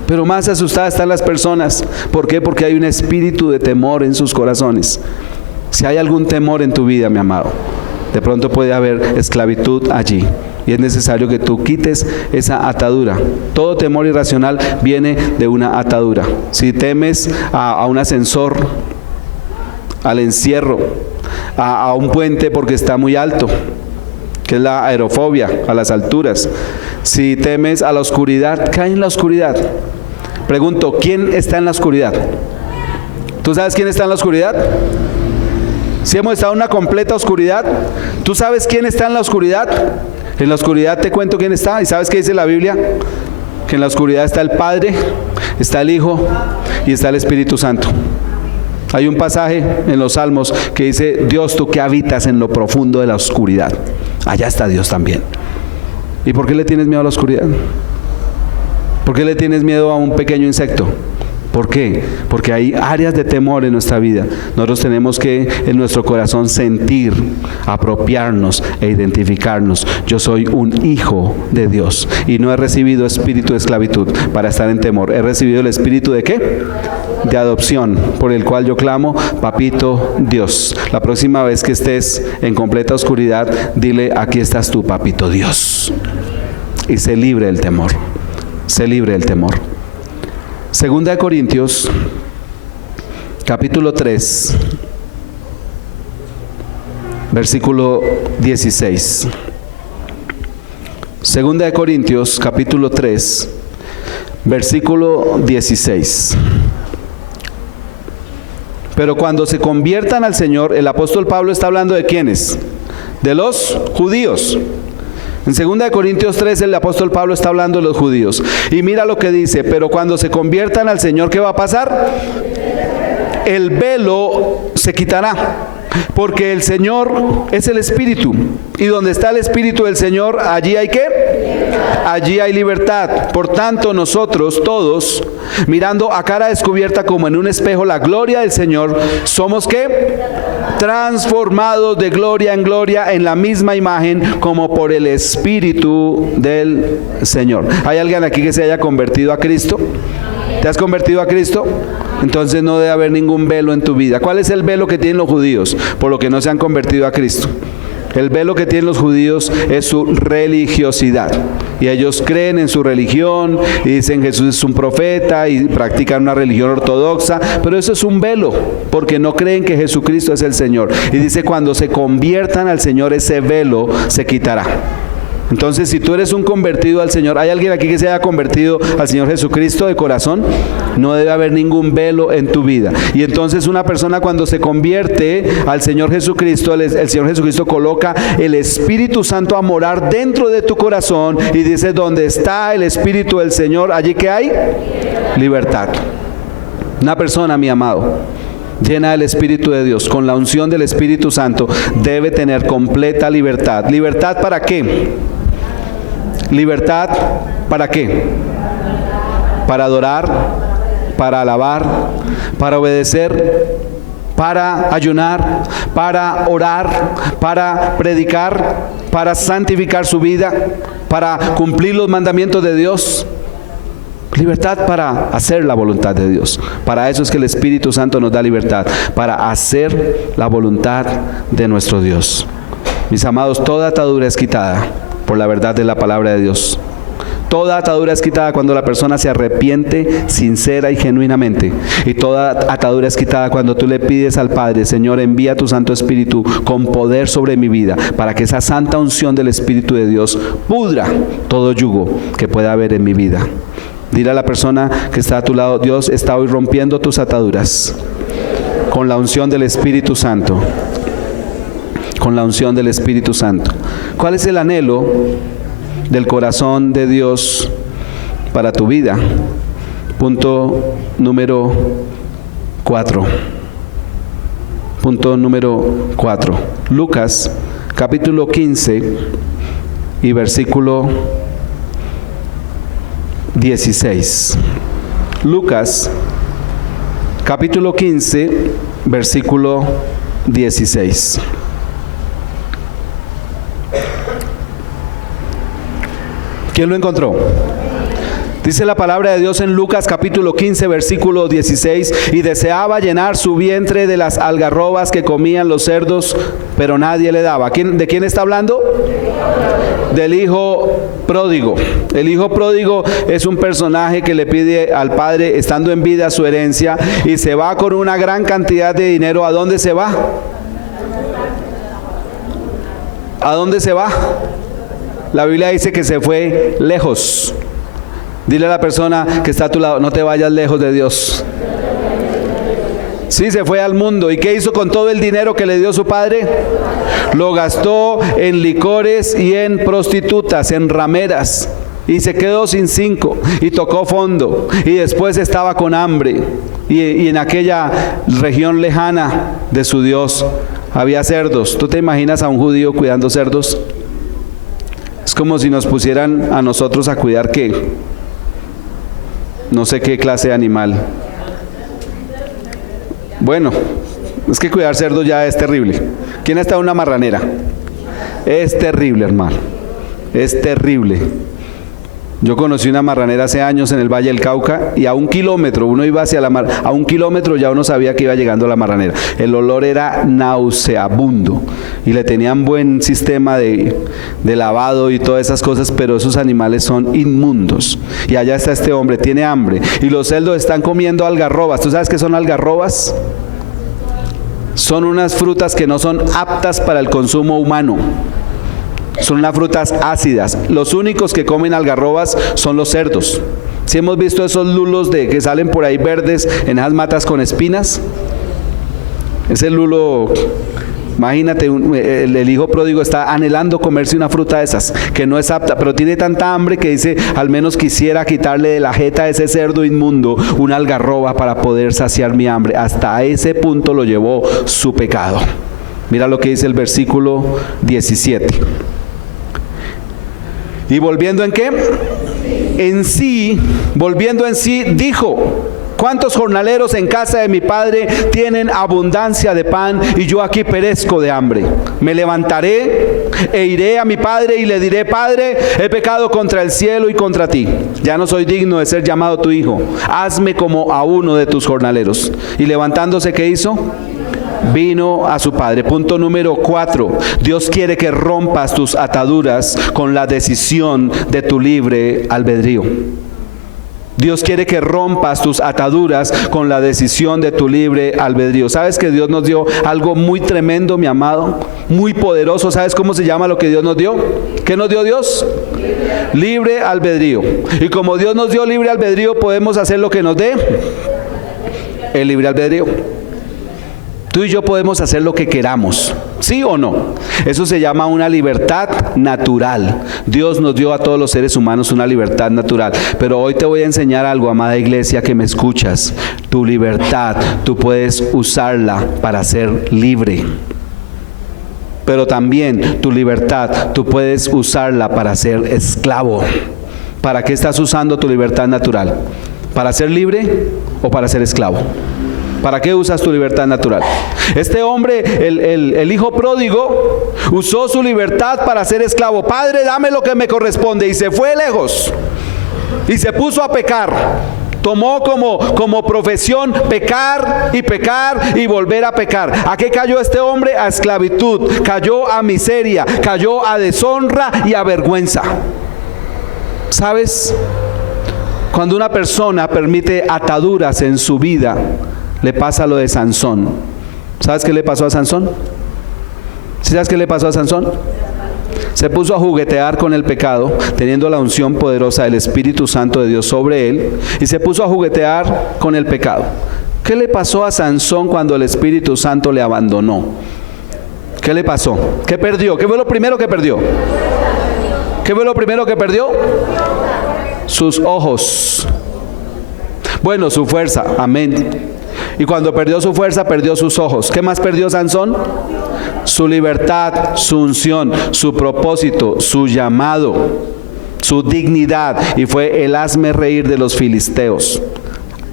Pero más asustadas están las personas. ¿Por qué? Porque hay un espíritu de temor en sus corazones. Si hay algún temor en tu vida, mi amado, de pronto puede haber esclavitud allí. Y es necesario que tú quites esa atadura. Todo temor irracional viene de una atadura. Si temes a un ascensor, al encierro, a un puente porque está muy alto, que es la aerofobia, a las alturas. Si temes a la oscuridad, cae en la oscuridad. Pregunto, ¿quién está en la oscuridad? ¿Tú sabes quién está en la oscuridad? Si hemos estado en una completa oscuridad, ¿tú sabes quién está en la oscuridad? En la oscuridad te cuento quién está. ¿Y sabes qué dice la Biblia? Que en la oscuridad está el Padre, está el Hijo y está el Espíritu Santo. Hay un pasaje en los Salmos que dice, Dios, tú que habitas en lo profundo de la oscuridad, allá está Dios también. ¿Y por qué le tienes miedo a la oscuridad? ¿Por qué le tienes miedo a un pequeño insecto? ¿Por qué? Porque hay áreas de temor en nuestra vida. Nosotros tenemos que en nuestro corazón sentir, apropiarnos e identificarnos. Yo soy un hijo de Dios y no he recibido espíritu de esclavitud para estar en temor. He recibido el espíritu ¿de qué? De adopción, por el cual yo clamo, Papito Dios. La próxima vez que estés en completa oscuridad, dile, aquí estás tú, Papito Dios. Y sé libre del temor. Sé libre del temor. Segunda de Corintios, capítulo 3, versículo 16. Segunda de Corintios, capítulo 3, versículo 16. Pero cuando se conviertan al Señor, el apóstol Pablo está hablando ¿de quiénes? De los judíos. En 2 Corintios 3 el apóstol Pablo está hablando de los judíos. Y mira lo que dice, pero cuando se conviertan al Señor, ¿qué va a pasar? El velo se quitará. Porque el Señor es el Espíritu. Y donde está el Espíritu del Señor, allí hay ¿qué? Allí hay libertad. Por tanto, nosotros todos, mirando a cara descubierta como en un espejo la gloria del Señor, somos ¿qué? Transformados de gloria en gloria en la misma imagen como por el Espíritu del Señor. ¿Hay alguien aquí que se haya convertido a Cristo? ¿Te has convertido a Cristo? Entonces no debe haber ningún velo en tu vida. ¿Cuál es el velo que tienen los judíos? Por lo que no se han convertido a Cristo. El velo que tienen los judíos es su religiosidad. Y ellos creen en su religión y dicen Jesús es un profeta y practican una religión ortodoxa. Pero eso es un velo, porque no creen que Jesucristo es el Señor. Y dice cuando se conviertan al Señor, ese velo se quitará. Entonces, si tú eres un convertido al Señor, ¿hay alguien aquí que se haya convertido al Señor Jesucristo de corazón? No debe haber ningún velo en tu vida. Y entonces una persona cuando se convierte al Señor Jesucristo, el Señor Jesucristo coloca el Espíritu Santo a morar dentro de tu corazón y dice, donde está el Espíritu del Señor, allí que hay libertad. Una persona, mi amado, llena del Espíritu de Dios, con la unción del Espíritu Santo, debe tener completa libertad. ¿Libertad para qué? Libertad, ¿para qué? Para adorar, para alabar, para obedecer, para ayunar, para orar, para predicar, para santificar su vida, para cumplir los mandamientos de Dios. Libertad para hacer la voluntad de Dios. Para eso es que el Espíritu Santo nos da libertad, para hacer la voluntad de nuestro Dios. Mis amados, toda atadura es quitada por la verdad de la palabra de Dios. Toda atadura es quitada cuando la persona se arrepiente sincera y genuinamente. Y toda atadura es quitada cuando tú le pides al Padre: Señor, envía tu Santo Espíritu con poder sobre mi vida, para que esa santa unción del Espíritu de Dios pudra todo yugo que pueda haber en mi vida. Dile a la persona que está a tu lado: Dios está hoy rompiendo tus ataduras con la unción del Espíritu Santo. Con la unción del Espíritu Santo. ¿Cuál es el anhelo del corazón de Dios para tu vida? Punto número 4. Punto número 4. Lucas capítulo 15 y versículo 16. Lucas capítulo 15 versículo 16. ¿Quién lo encontró? Dice la palabra de Dios en Lucas capítulo 15 versículo 16: y deseaba llenar su vientre de las algarrobas que comían los cerdos, pero nadie le daba. ¿De quién está hablando? Del hijo pródigo. El hijo pródigo es un personaje que le pide al padre, estando en vida, su herencia, y se va con una gran cantidad de dinero. ¿A dónde se va? ¿A dónde se va? La Biblia dice que se fue lejos. Dile a la persona que está a tu lado: no te vayas lejos de Dios. Sí, se fue al mundo. ¿Y qué hizo con todo el dinero que le dio su padre? Lo gastó en licores y en prostitutas, en rameras. Y se quedó sin 5 y tocó fondo. Y después estaba con hambre. Y en aquella región lejana de su Dios había cerdos. ¿Tú te imaginas a un judío cuidando cerdos? Es como si nos pusieran a nosotros a cuidar ¿qué? No sé qué clase de animal. Bueno, es que cuidar cerdos ya es terrible. ¿Quién ha estado en una marranera? Es terrible, hermano. Es terrible. Yo conocí una marranera hace años en el Valle del Cauca, y a 1 kilómetro, uno iba hacia la mar, a 1 kilómetro ya uno sabía que iba llegando a la marranera. El olor era nauseabundo, y le tenían buen sistema de lavado y todas esas cosas, pero esos animales son inmundos. Y allá está este hombre, tiene hambre, y los cerdos están comiendo algarrobas. ¿Tú sabes qué son algarrobas? Son unas frutas que no son aptas para el consumo humano. Son unas frutas ácidas. Los únicos que comen algarrobas son los cerdos. ¿Sí hemos visto esos lulos que salen por ahí verdes en esas matas con espinas? Ese lulo, imagínate, el hijo pródigo está anhelando comerse una fruta de esas, que no es apta, pero tiene tanta hambre que dice: al menos quisiera quitarle de la jeta a ese cerdo inmundo una algarroba para poder saciar mi hambre. Hasta ese punto lo llevó su pecado. Mira lo que dice el versículo 17. ¿Y volviendo en qué? En sí, volviendo en sí, dijo: ¿cuántos jornaleros en casa de mi padre tienen abundancia de pan, y yo aquí perezco de hambre? Me levantaré e iré a mi padre y le diré: Padre, he pecado contra el cielo y contra ti. Ya no soy digno de ser llamado tu hijo. Hazme como a uno de tus jornaleros. Y levantándose, ¿qué hizo? Vino a su padre. Punto número 4. Dios quiere que rompas tus ataduras con la decisión de tu libre albedrío. Dios quiere que rompas tus ataduras con la decisión de tu libre albedrío. ¿Sabes que Dios nos dio algo muy tremendo, mi amado? Muy poderoso. ¿Sabes cómo se llama lo que Dios nos dio? ¿Qué nos dio Dios? Libre albedrío. Y como Dios nos dio libre albedrío, podemos hacer lo que nos dé el libre albedrío. Tú y yo podemos hacer lo que queramos, ¿sí o no? Eso se llama una libertad natural. Dios nos dio a todos los seres humanos una libertad natural. Pero hoy te voy a enseñar algo, amada iglesia, que me escuchas. Tu libertad, tú puedes usarla para ser libre. Pero también tu libertad, tú puedes usarla para ser esclavo. ¿Para qué estás usando tu libertad natural? ¿Para ser libre o para ser esclavo? ¿Para qué usas tu libertad natural? Este hombre, el hijo pródigo, usó su libertad para ser esclavo. Padre, dame lo que me corresponde. Y se fue lejos. Y se puso a pecar. Tomó como profesión pecar y volver a pecar. ¿A qué cayó este hombre? A esclavitud. Cayó a miseria. Cayó a deshonra y a vergüenza. ¿Sabes? Cuando una persona permite ataduras en su vida, le pasa lo de Sansón. ¿Sabes qué le pasó a Sansón? ¿Sí sabes qué le pasó a Sansón? Se puso a juguetear con el pecado, teniendo la unción poderosa del Espíritu Santo de Dios sobre él, y se puso a juguetear con el pecado. ¿Qué le pasó a Sansón cuando el Espíritu Santo le abandonó? ¿Qué le pasó? ¿Qué perdió? ¿Qué fue lo primero que perdió? ¿Qué fue lo primero que perdió? Sus ojos. Bueno, su fuerza, amén. Y cuando perdió su fuerza, perdió sus ojos. ¿Qué más perdió Sansón? Su libertad, su unción, su propósito, su llamado, su dignidad. Y fue el hazme reír de los filisteos.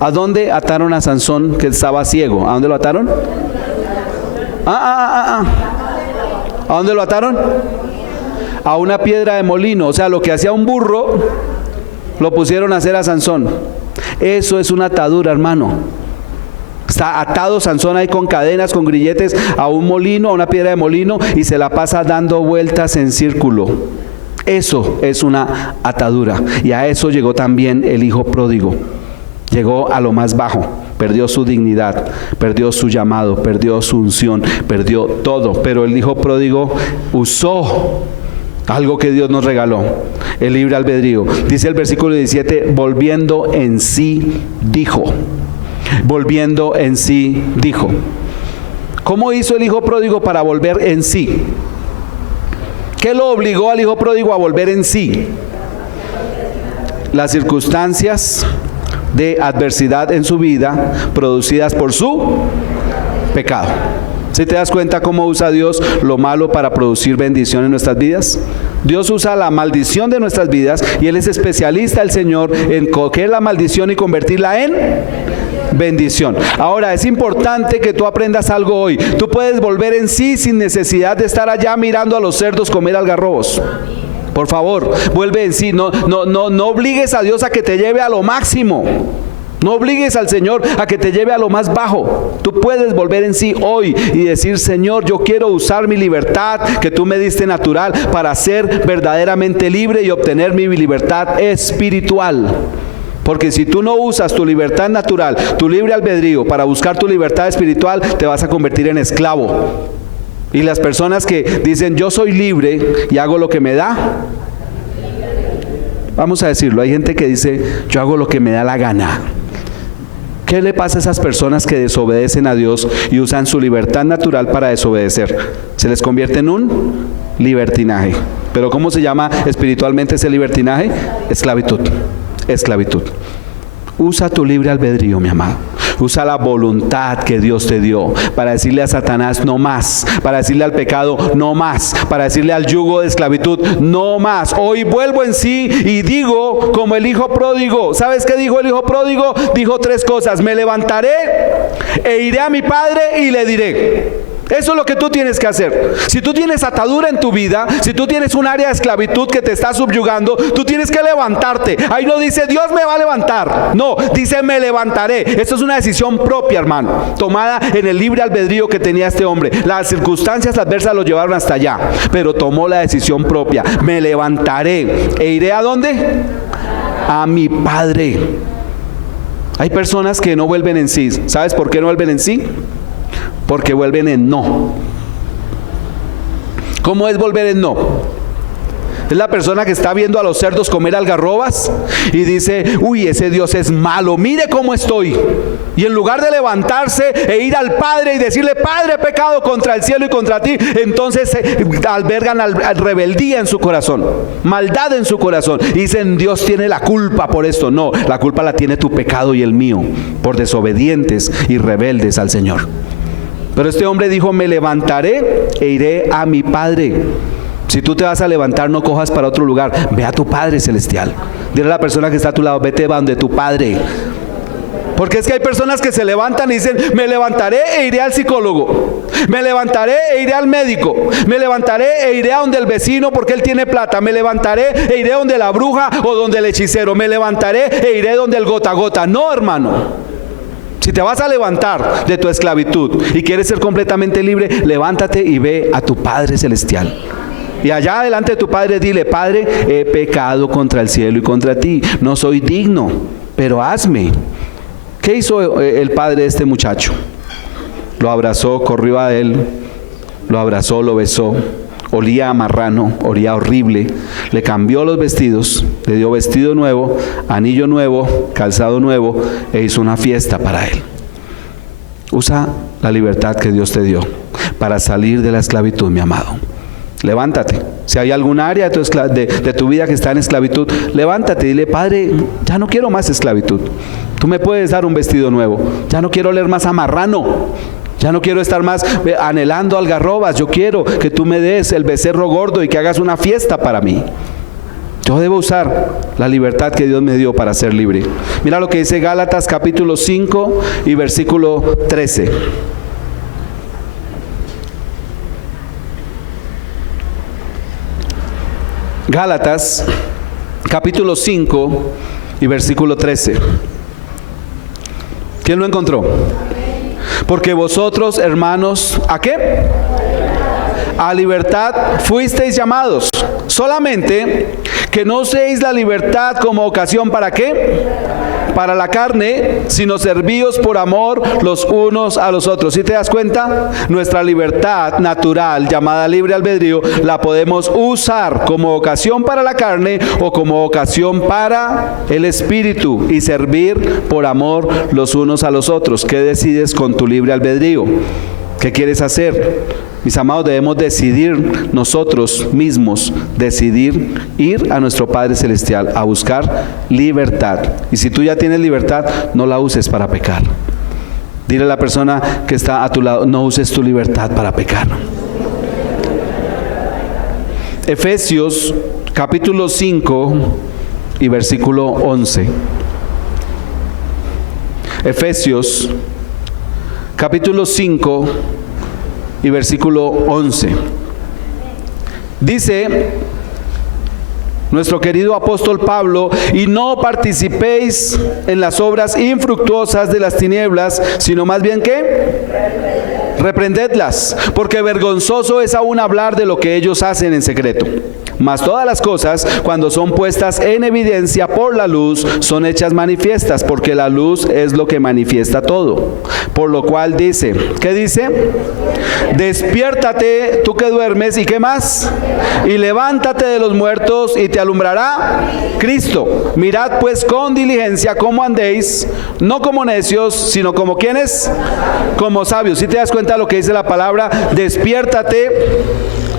¿A dónde ataron a Sansón que estaba ciego? ¿A dónde lo ataron? ¿A dónde lo ataron? A una piedra de molino. O sea, lo que hacía un burro, lo pusieron a hacer a Sansón. Eso es una atadura, hermano. Está atado Sansón ahí con cadenas, con grilletes, a un molino, a una piedra de molino, y se la pasa dando vueltas en círculo. Eso es una atadura. Y a eso llegó también el hijo pródigo. Llegó a lo más bajo. Perdió su dignidad, perdió su llamado, perdió su unción, perdió todo. Pero el hijo pródigo usó algo que Dios nos regaló, el libre albedrío. Dice el versículo 17, volviendo en sí dijo. Volviendo en sí dijo. ¿Cómo hizo el hijo pródigo para volver en sí? ¿Qué lo obligó al hijo pródigo a volver en sí? Las circunstancias de adversidad en su vida producidas por su pecado. ¿Sí te das cuenta cómo usa Dios lo malo para producir bendición en nuestras vidas? Dios usa la maldición de nuestras vidas y Él es especialista, el Señor, en coger la maldición y convertirla en bendición. Ahora, es importante que tú aprendas algo hoy. Tú puedes volver en sí sin necesidad de estar allá mirando a los cerdos comer algarrobos. Por favor, vuelve en sí. No obligues a Dios a que te lleve a lo máximo. No obligues al Señor a que te lleve a lo más bajo. Tú puedes volver en sí hoy y decir, Señor, yo quiero usar mi libertad que tú me diste natural para ser verdaderamente libre y obtener mi libertad espiritual. Porque si tú no usas tu libertad natural, tu libre albedrío para buscar tu libertad espiritual, te vas a convertir en esclavo. Y las personas que dicen, yo soy libre y hago lo que me da, vamos a decirlo, hay gente que dice, yo hago lo que me da la gana. ¿Qué le pasa a esas personas que desobedecen a Dios y usan su libertad natural para desobedecer? Se les convierte en un libertinaje. ¿Pero cómo se llama espiritualmente ese libertinaje? Esclavitud. Esclavitud. Usa tu libre albedrío, mi amado. Usa la voluntad que Dios te dio para decirle a Satanás no más, para decirle al pecado no más, para decirle al yugo de esclavitud no más. Hoy vuelvo en sí y digo como el hijo pródigo. ¿Sabes qué dijo el hijo pródigo? Dijo tres cosas: me levantaré e iré a mi padre y le diré. Eso es lo que tú tienes que hacer. Si tú tienes atadura en tu vida, si tú tienes un área de esclavitud que te está subyugando, tú tienes que levantarte. Ahí no dice Dios me va a levantar. No, dice me levantaré. Esto es una decisión propia, hermano, tomada en el libre albedrío que tenía este hombre. Las circunstancias adversas lo llevaron hasta allá, pero tomó la decisión propia. Me levantaré e iré ¿a dónde? A mi padre. Hay personas que no vuelven en sí. ¿Sabes por qué no vuelven en sí? Porque vuelven en no. ¿Cómo es volver en no? Es la persona que está viendo a los cerdos comer algarrobas y dice, uy, ese Dios es malo, mire cómo estoy. Y en lugar de levantarse e ir al Padre y decirle, Padre, he pecado contra el cielo y contra ti, entonces albergan rebeldía en su corazón, maldad en su corazón. Y dicen, Dios tiene la culpa por esto. No, la culpa la tiene tu pecado y el mío, por desobedientes y rebeldes al Señor. Pero este hombre dijo, me levantaré e iré a mi Padre. Si tú te vas a levantar, no cojas para otro lugar, ve a tu Padre celestial. Dile a la persona que está a tu lado, vete donde tu Padre. Porque es que hay personas que se levantan y dicen, me levantaré e iré al psicólogo, me levantaré e iré al médico, me levantaré e iré a donde el vecino porque él tiene plata, me levantaré e iré donde la bruja o donde el hechicero, me levantaré e iré donde el gota gota. No, hermano. Si te vas a levantar de tu esclavitud y quieres ser completamente libre, levántate y ve a tu Padre celestial. Y allá delante de tu Padre dile, Padre, he pecado contra el cielo y contra ti, no soy digno, pero hazme. ¿Qué hizo el padre de este muchacho? Lo abrazó, corrió a él, lo abrazó, lo besó, olía a marrano, olía horrible, le cambió los vestidos, le dio vestido nuevo, anillo nuevo, calzado nuevo, e hizo una fiesta para él. Usa la libertad que Dios te dio para salir de la esclavitud, mi amado. Levántate. Si hay algún área de tu vida que está en esclavitud, levántate y dile, Padre, ya no quiero más esclavitud. Tú me puedes dar un vestido nuevo. Ya no quiero oler más a marrano. Ya no quiero estar más anhelando algarrobas. Yo quiero que tú me des el becerro gordo y que hagas una fiesta para mí. Yo debo usar la libertad que Dios me dio para ser libre. Mira lo que dice Gálatas capítulo 5 y versículo 13. Gálatas capítulo 5 y versículo 13. ¿Quién lo encontró? Porque vosotros, hermanos, ¿a qué? A libertad fuisteis llamados, solamente que no uséis la libertad como ocasión ¿para qué? Para la carne, sino servíos por amor los unos a los otros. ¿Sí te das cuenta? Nuestra libertad natural, llamada libre albedrío, la podemos usar como ocasión para la carne o como ocasión para el espíritu y servir por amor los unos a los otros. ¿Qué decides con tu libre albedrío? ¿Qué quieres hacer? Mis amados, debemos decidir nosotros mismos, decidir ir a nuestro Padre Celestial a buscar libertad. Y si tú ya tienes libertad, no la uses para pecar. Dile a la persona que está a tu lado, no uses tu libertad para pecar. Efesios capítulo 5 y versículo 11. Efesios capítulo 5 y versículo 11. Dice nuestro querido apóstol Pablo, y no participéis en las obras infructuosas de las tinieblas, sino más bien ¿qué? Reprendedlas, porque vergonzoso es aún hablar de lo que ellos hacen en secreto. Mas todas las cosas, cuando son puestas en evidencia por la luz, son hechas manifiestas, porque la luz es lo que manifiesta todo. Por lo cual dice, ¿qué dice? Despiértate, tú que duermes, ¿y qué más? Y levántate de los muertos, y te alumbrará Cristo. Mirad pues con diligencia cómo andéis, no como necios, sino como ¿quiénes? Como sabios. ¿Sí te das cuenta de lo que dice la palabra? Despiértate,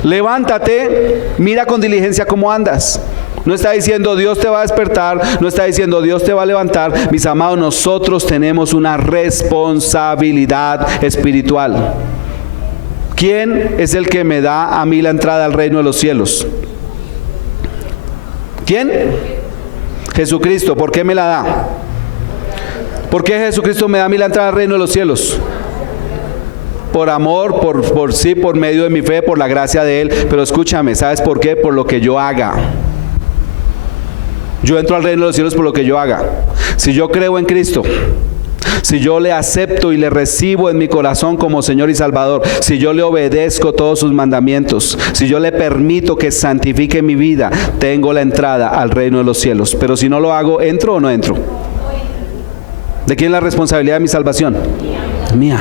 levántate, mira con diligencia cómo andas. No está diciendo Dios te va a despertar, no está diciendo Dios te va a levantar. Mis amados, nosotros tenemos una responsabilidad espiritual. ¿Quién es el que me da a mí la entrada al reino de los cielos? ¿Quién? Jesucristo. ¿Por qué me la da? ¿Por qué Jesucristo me da a mí la entrada al reino de los cielos? Por amor, por medio de mi fe, por la gracia de Él. Pero escúchame, ¿sabes por qué? Por lo que yo haga. Yo entro al reino de los cielos por lo que yo haga. Si yo creo en Cristo, si yo le acepto y le recibo en mi corazón como Señor y Salvador, si yo le obedezco todos sus mandamientos, si yo le permito que santifique mi vida, tengo la entrada al reino de los cielos. Pero si no lo hago, ¿entro o no entro? ¿De quién es la responsabilidad de mi salvación? Mía.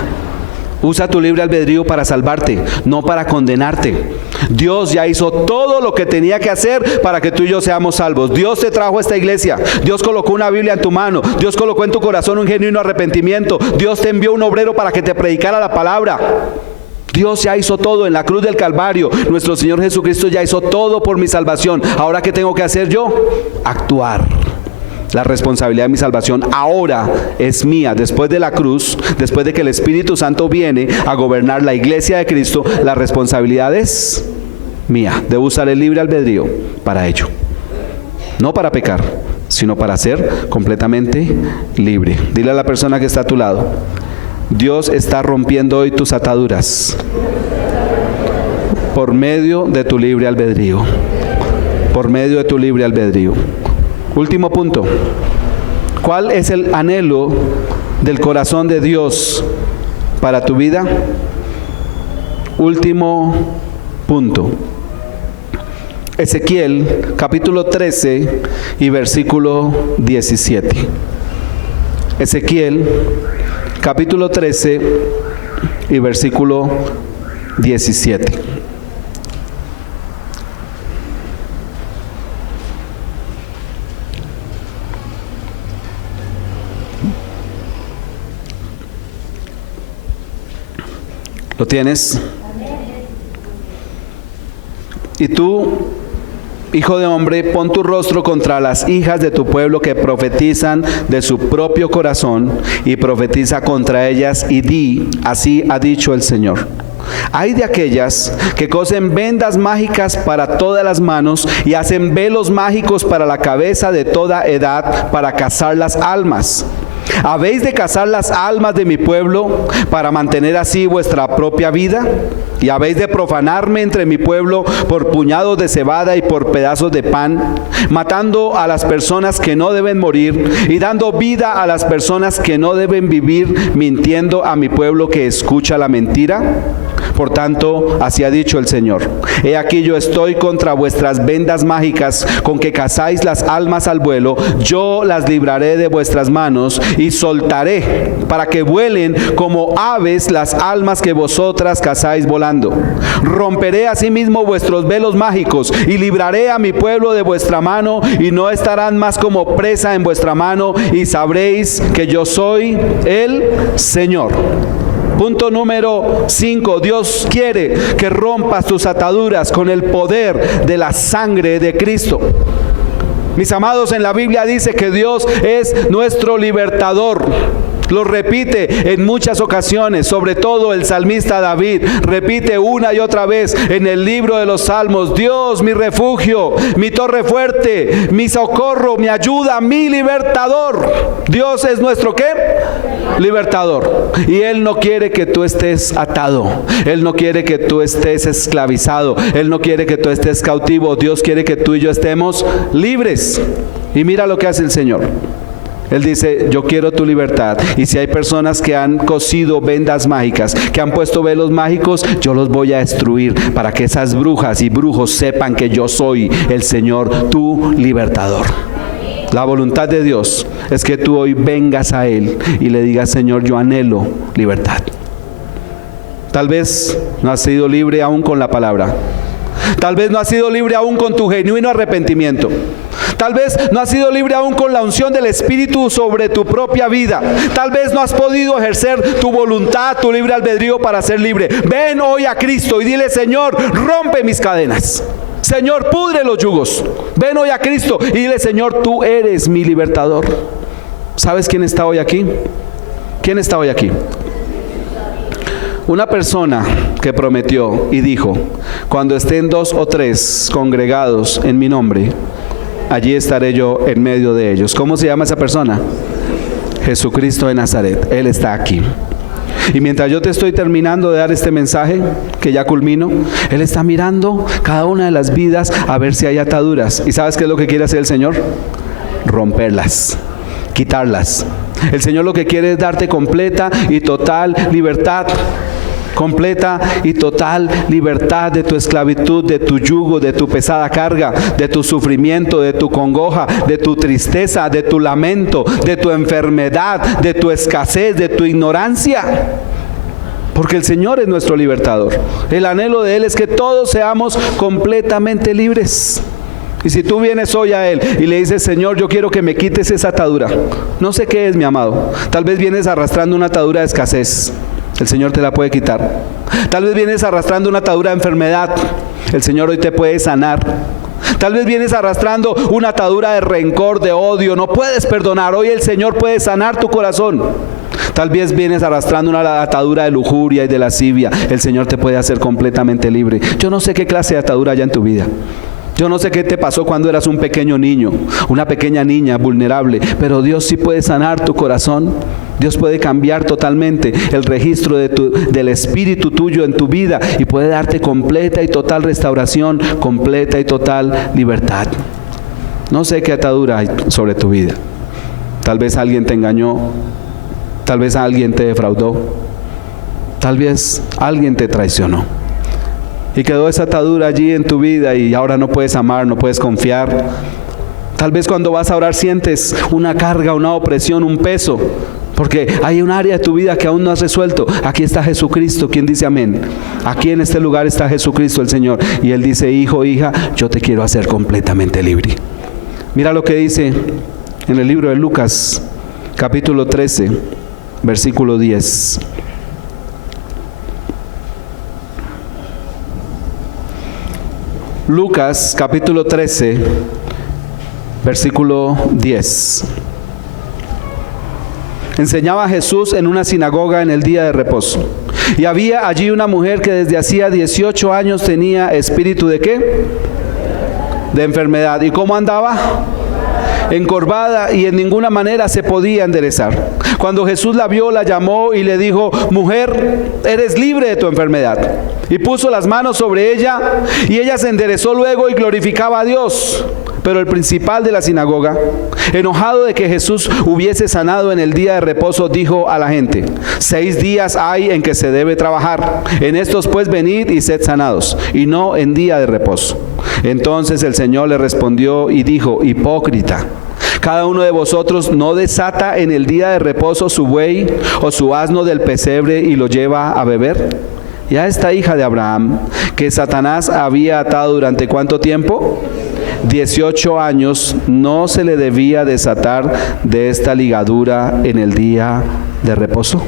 Usa tu libre albedrío para salvarte, no para condenarte. Dios ya hizo todo lo que tenía que hacer para que tú y yo seamos salvos. Dios te trajo a esta iglesia. Dios colocó una Biblia en tu mano. Dios colocó en tu corazón un genuino arrepentimiento. Dios te envió un obrero para que te predicara la palabra. Dios ya hizo todo en la cruz del Calvario. Nuestro Señor Jesucristo ya hizo todo por mi salvación. Ahora, ¿qué tengo que hacer yo? Actuar. La responsabilidad de mi salvación ahora es mía. Después de la cruz, después de que el Espíritu Santo viene a gobernar la iglesia de Cristo, la responsabilidad es mía. Debo usar el libre albedrío para ello. No para pecar, sino para ser completamente libre. Dile a la persona que está a tu lado: Dios está rompiendo hoy tus ataduras por medio de tu libre albedrío. Por medio de tu libre albedrío. Último punto. ¿Cuál es el anhelo del corazón de Dios para tu vida? Último punto. Ezequiel capítulo 13 y versículo 17. Ezequiel capítulo 13 y versículo 17. ¿Lo tienes? Y tú, hijo de hombre, pon tu rostro contra las hijas de tu pueblo que profetizan de su propio corazón, y profetiza contra ellas y di: así ha dicho el Señor. Hay de aquellas que cosen vendas mágicas para todas las manos y hacen velos mágicos para la cabeza de toda edad, para cazar las almas. ¿Habéis de cazar las almas de mi pueblo para mantener así vuestra propia vida? ¿Y habéis de profanarme entre mi pueblo por puñados de cebada y por pedazos de pan, matando a las personas que no deben morir y dando vida a las personas que no deben vivir, mintiendo a mi pueblo que escucha la mentira? Por tanto, así ha dicho el Señor: he aquí yo estoy contra vuestras vendas mágicas con que cazáis las almas al vuelo. Yo las libraré de vuestras manos y soltaré para que vuelen como aves las almas que vosotras cazáis volando. Romperé asimismo vuestros velos mágicos y libraré a mi pueblo de vuestra mano, y no estarán más como presa en vuestra mano, y sabréis que yo soy el Señor. Punto número 5. Dios quiere que rompas tus ataduras con el poder de la sangre de Cristo. Mis amados, en la Biblia dice que Dios es nuestro libertador. Lo repite en muchas ocasiones, sobre todo el salmista David repite una y otra vez en el libro de los Salmos: Dios, mi refugio, mi torre fuerte, mi socorro, mi ayuda, mi libertador. Dios es nuestro ¿qué? Libertador. Y Él no quiere que tú estés atado. Él no quiere que tú estés esclavizado. Él no quiere que tú estés cautivo. Dios quiere que tú y yo estemos libres. Y mira lo que hace el Señor. Él dice: yo quiero tu libertad. Y si hay personas que han cosido vendas mágicas, que han puesto velos mágicos, yo los voy a destruir para que esas brujas y brujos sepan que yo soy el Señor, tu libertador. La voluntad de Dios es que tú hoy vengas a Él y le digas: Señor, yo anhelo libertad. Tal vez no has sido libre aún con la palabra. Tal vez no has sido libre aún con tu genuino arrepentimiento. Tal vez no has sido libre aún con la unción del Espíritu sobre tu propia vida. Tal vez no has podido ejercer tu voluntad, tu libre albedrío para ser libre. Ven hoy a Cristo y dile: Señor, rompe mis cadenas. Señor, pudre los yugos. Ven hoy a Cristo y dile: Señor, tú eres mi libertador. ¿Sabes quién está hoy aquí? ¿Quién está hoy aquí? Una persona que prometió y dijo: cuando estén 2 o 3 congregados en mi nombre, allí estaré yo en medio de ellos. ¿Cómo se llama esa persona? Jesucristo de Nazaret. Él está aquí. Y mientras yo te estoy terminando de dar este mensaje, que ya culmino, Él está mirando cada una de las vidas a ver si hay ataduras. ¿Y sabes qué es lo que quiere hacer el Señor? Romperlas, quitarlas. El Señor lo que quiere es darte completa y total libertad. Completa y total libertad de tu esclavitud, de tu yugo, de tu pesada carga, de tu sufrimiento, de tu congoja, de tu tristeza, de tu lamento, de tu enfermedad, de tu escasez, de tu ignorancia. Porque el Señor es nuestro libertador. El anhelo de Él es que todos seamos completamente libres. Y si tú vienes hoy a Él y le dices: Señor, yo quiero que me quites esa atadura. No sé qué es, mi amado. Tal vez vienes arrastrando una atadura de escasez. El Señor te la puede quitar. Tal vez vienes arrastrando una atadura de enfermedad. El Señor hoy te puede sanar. Tal vez vienes arrastrando una atadura de rencor, de odio, no puedes perdonar. Hoy el Señor puede sanar tu corazón. Tal vez vienes arrastrando una atadura de lujuria y de lascivia. El Señor te puede hacer completamente libre. Yo no sé qué clase de atadura hay en tu vida. Yo no sé qué te pasó cuando eras un pequeño niño, una pequeña niña vulnerable, pero Dios sí puede sanar tu corazón. Dios puede cambiar totalmente el registro del espíritu tuyo en tu vida y puede darte completa y total restauración, completa y total libertad. No sé qué atadura hay sobre tu vida. Tal vez alguien te engañó, tal vez alguien te defraudó, tal vez alguien te traicionó. Y quedó esa atadura allí en tu vida y ahora no puedes amar, no puedes confiar. Tal vez cuando vas a orar sientes una carga, una opresión, un peso, porque hay un área de tu vida que aún no has resuelto. Aquí está Jesucristo, ¿quién dice amén? Aquí en este lugar está Jesucristo el Señor. Y Él dice, hijo, hija, yo te quiero hacer completamente libre. Mira lo que dice en el libro de Lucas, capítulo 13, versículo 10. Lucas capítulo 13, versículo 10. Enseñaba Jesús en una sinagoga en el día de reposo. Y había allí una mujer que desde hacía 18 años tenía espíritu ¿de qué? De enfermedad. ¿Y cómo andaba? Encorvada y en ninguna manera se podía enderezar. Cuando Jesús la vio, la llamó y le dijo, mujer, eres libre de tu enfermedad. Y puso las manos sobre ella y ella se enderezó luego y glorificaba a Dios. Pero el principal de la sinagoga, enojado de que Jesús hubiese sanado en el día de reposo, dijo a la gente, 6 días hay en que se debe trabajar. En estos pues venid y sed sanados, y no en día de reposo. Entonces el Señor le respondió y dijo, hipócrita, cada uno de vosotros no desata en el día de reposo su buey o su asno del pesebre y lo lleva a beber. Y a esta hija de Abraham, que Satanás había atado durante ¿cuánto tiempo? 18 años, no se le debía desatar de esta ligadura en el día de reposo.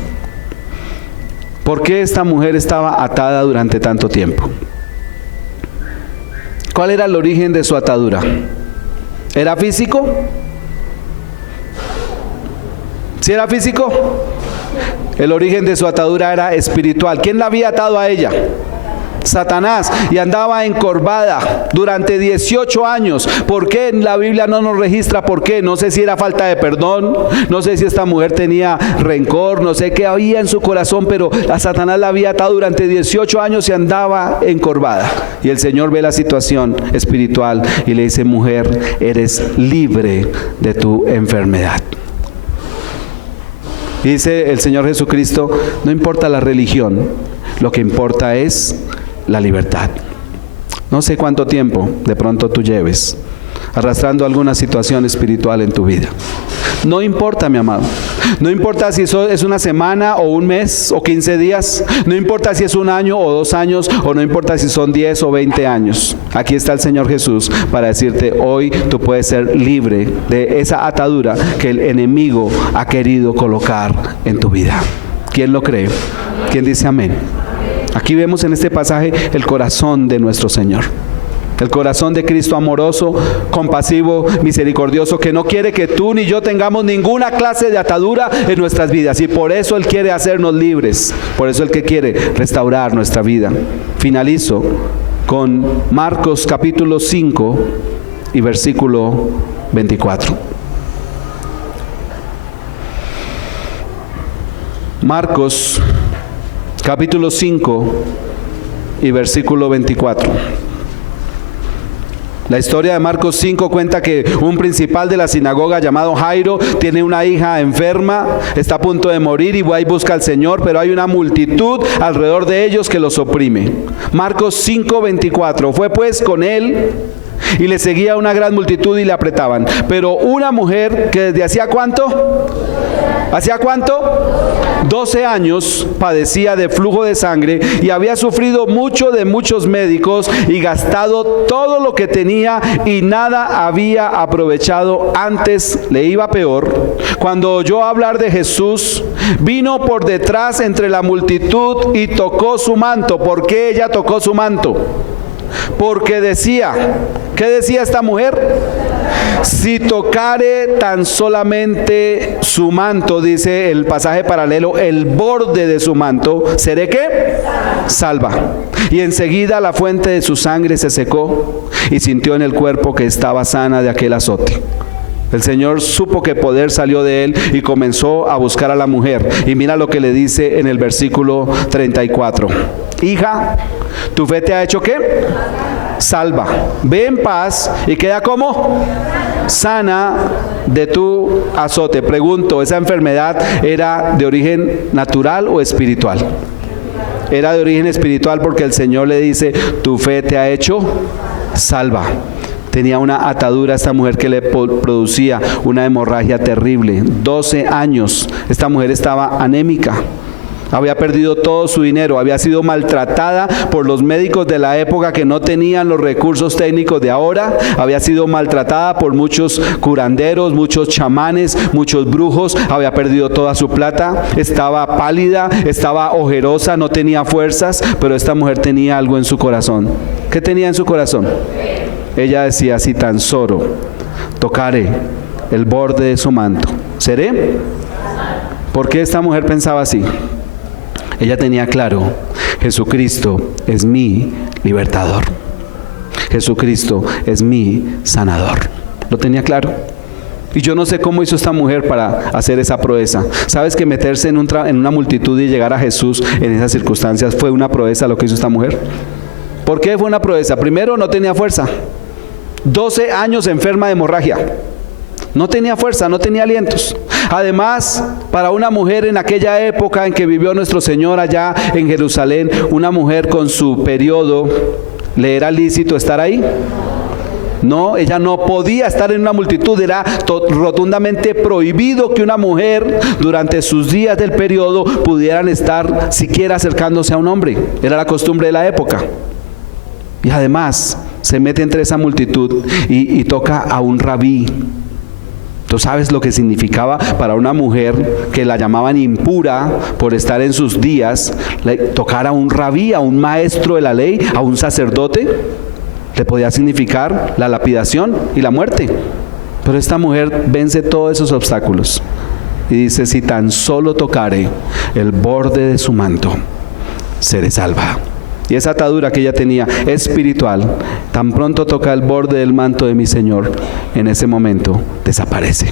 ¿Por qué esta mujer estaba atada durante tanto tiempo? ¿Cuál era el origen de su atadura? ¿Era físico? ¿Sí era físico? El origen de su atadura era espiritual. ¿Quién la había atado a ella? Satanás. Y andaba encorvada durante 18 años. ¿Por qué en la Biblia no nos registra por qué? No sé si era falta de perdón, no sé si esta mujer tenía rencor, no sé qué había en su corazón, pero a Satanás la había atado durante 18 años y andaba encorvada. Y el Señor ve la situación espiritual y le dice, mujer, eres libre de tu enfermedad. Y dice el Señor Jesucristo, no importa la religión, lo que importa es la libertad. No sé cuánto tiempo de pronto tú lleves arrastrando alguna situación espiritual en tu vida. No importa, mi amado. No importa si eso es una semana o un mes o 15 días. No importa si es un año o 2 años, o no importa si son 10 o 20 años. Aquí está el Señor Jesús para decirte, hoy tú puedes ser libre de esa atadura que el enemigo ha querido colocar en tu vida. ¿Quién lo cree? ¿Quién dice amén? Aquí vemos en este pasaje el corazón de nuestro Señor. El corazón de Cristo amoroso, compasivo, misericordioso, que no quiere que tú ni yo tengamos ninguna clase de atadura en nuestras vidas. Y por eso Él quiere hacernos libres. Por eso Él que quiere restaurar nuestra vida. Finalizo con Marcos capítulo 5 y versículo 24. Marcos capítulo 5 y versículo 24. La historia de Marcos 5 cuenta que un principal de la sinagoga llamado Jairo tiene una hija enferma, está a punto de morir y va y busca al Señor, pero hay una multitud alrededor de ellos que los oprime. Marcos 5:24. Fue pues con él y le seguía una gran multitud y le apretaban. Pero una mujer que desde ¿hacía cuánto? ¿Hacía cuánto? 12 años padecía de flujo de sangre y había sufrido mucho de muchos médicos y gastado todo lo que tenía y nada había aprovechado, antes le iba peor. Cuando oyó hablar de Jesús, vino por detrás entre la multitud y tocó su manto. ¿Por qué ella tocó su manto? porque decía, ¿qué decía esta mujer? Si tocare tan solamente su manto, dice el pasaje paralelo, el borde de su manto, ¿seré qué? Salva. Y enseguida la fuente de su sangre se secó y sintió en el cuerpo que estaba sana de aquel azote. El Señor supo que poder salió de él y comenzó a buscar a la mujer. Y mira lo que le dice en el versículo 34. Hija, tu fe te ha hecho ¿qué? Salva. Ve en paz y queda como sana de tu azote. Pregunto, ¿esa enfermedad era de origen natural o espiritual? Era de origen espiritual porque el Señor le dice, tu fe te ha hecho salva. Tenía una atadura a esta mujer que le producía una hemorragia terrible. 12 años. Esta mujer estaba anémica. Había perdido todo su dinero, había sido maltratada por los médicos de la época que no tenían los recursos técnicos de ahora, había sido maltratada por muchos curanderos, muchos chamanes, muchos brujos, había perdido toda su plata, estaba pálida, estaba ojerosa, no tenía fuerzas, pero esta mujer tenía algo en su corazón. ¿Qué tenía en su corazón? Ella decía, si tan solo tocare el borde de su manto, ¿seré? ¿Por qué esta mujer pensaba así? Ella tenía claro, Jesucristo es mi libertador. Jesucristo es mi sanador. Lo tenía claro. Y yo no sé cómo hizo esta mujer para hacer esa proeza. ¿Sabes que meterse en una multitud y llegar a Jesús en esas circunstancias fue una proeza lo que hizo esta mujer? ¿Por qué fue una proeza? Primero, no tenía fuerza. 12 años enferma de hemorragia. No tenía fuerza, no tenía alientos. Además, para una mujer en aquella época en que vivió nuestro Señor allá en Jerusalén, una mujer con su periodo, ¿le era lícito estar ahí? No, ella no podía estar en una multitud. Era rotundamente prohibido que una mujer durante sus días del periodo pudieran estar siquiera acercándose a un hombre. Era la costumbre de la época. Y además se mete entre esa multitud y toca a un rabí. ¿Tú sabes lo que significaba para una mujer que la llamaban impura por estar en sus días, tocar a un rabí, a un maestro de la ley, a un sacerdote? Le podía significar la lapidación y la muerte. Pero esta mujer vence todos esos obstáculos y dice, si tan solo tocare el borde de su manto, seré salva. Y esa atadura que ella tenía espiritual, tan pronto toca el borde del manto de mi Señor, en ese momento desaparece.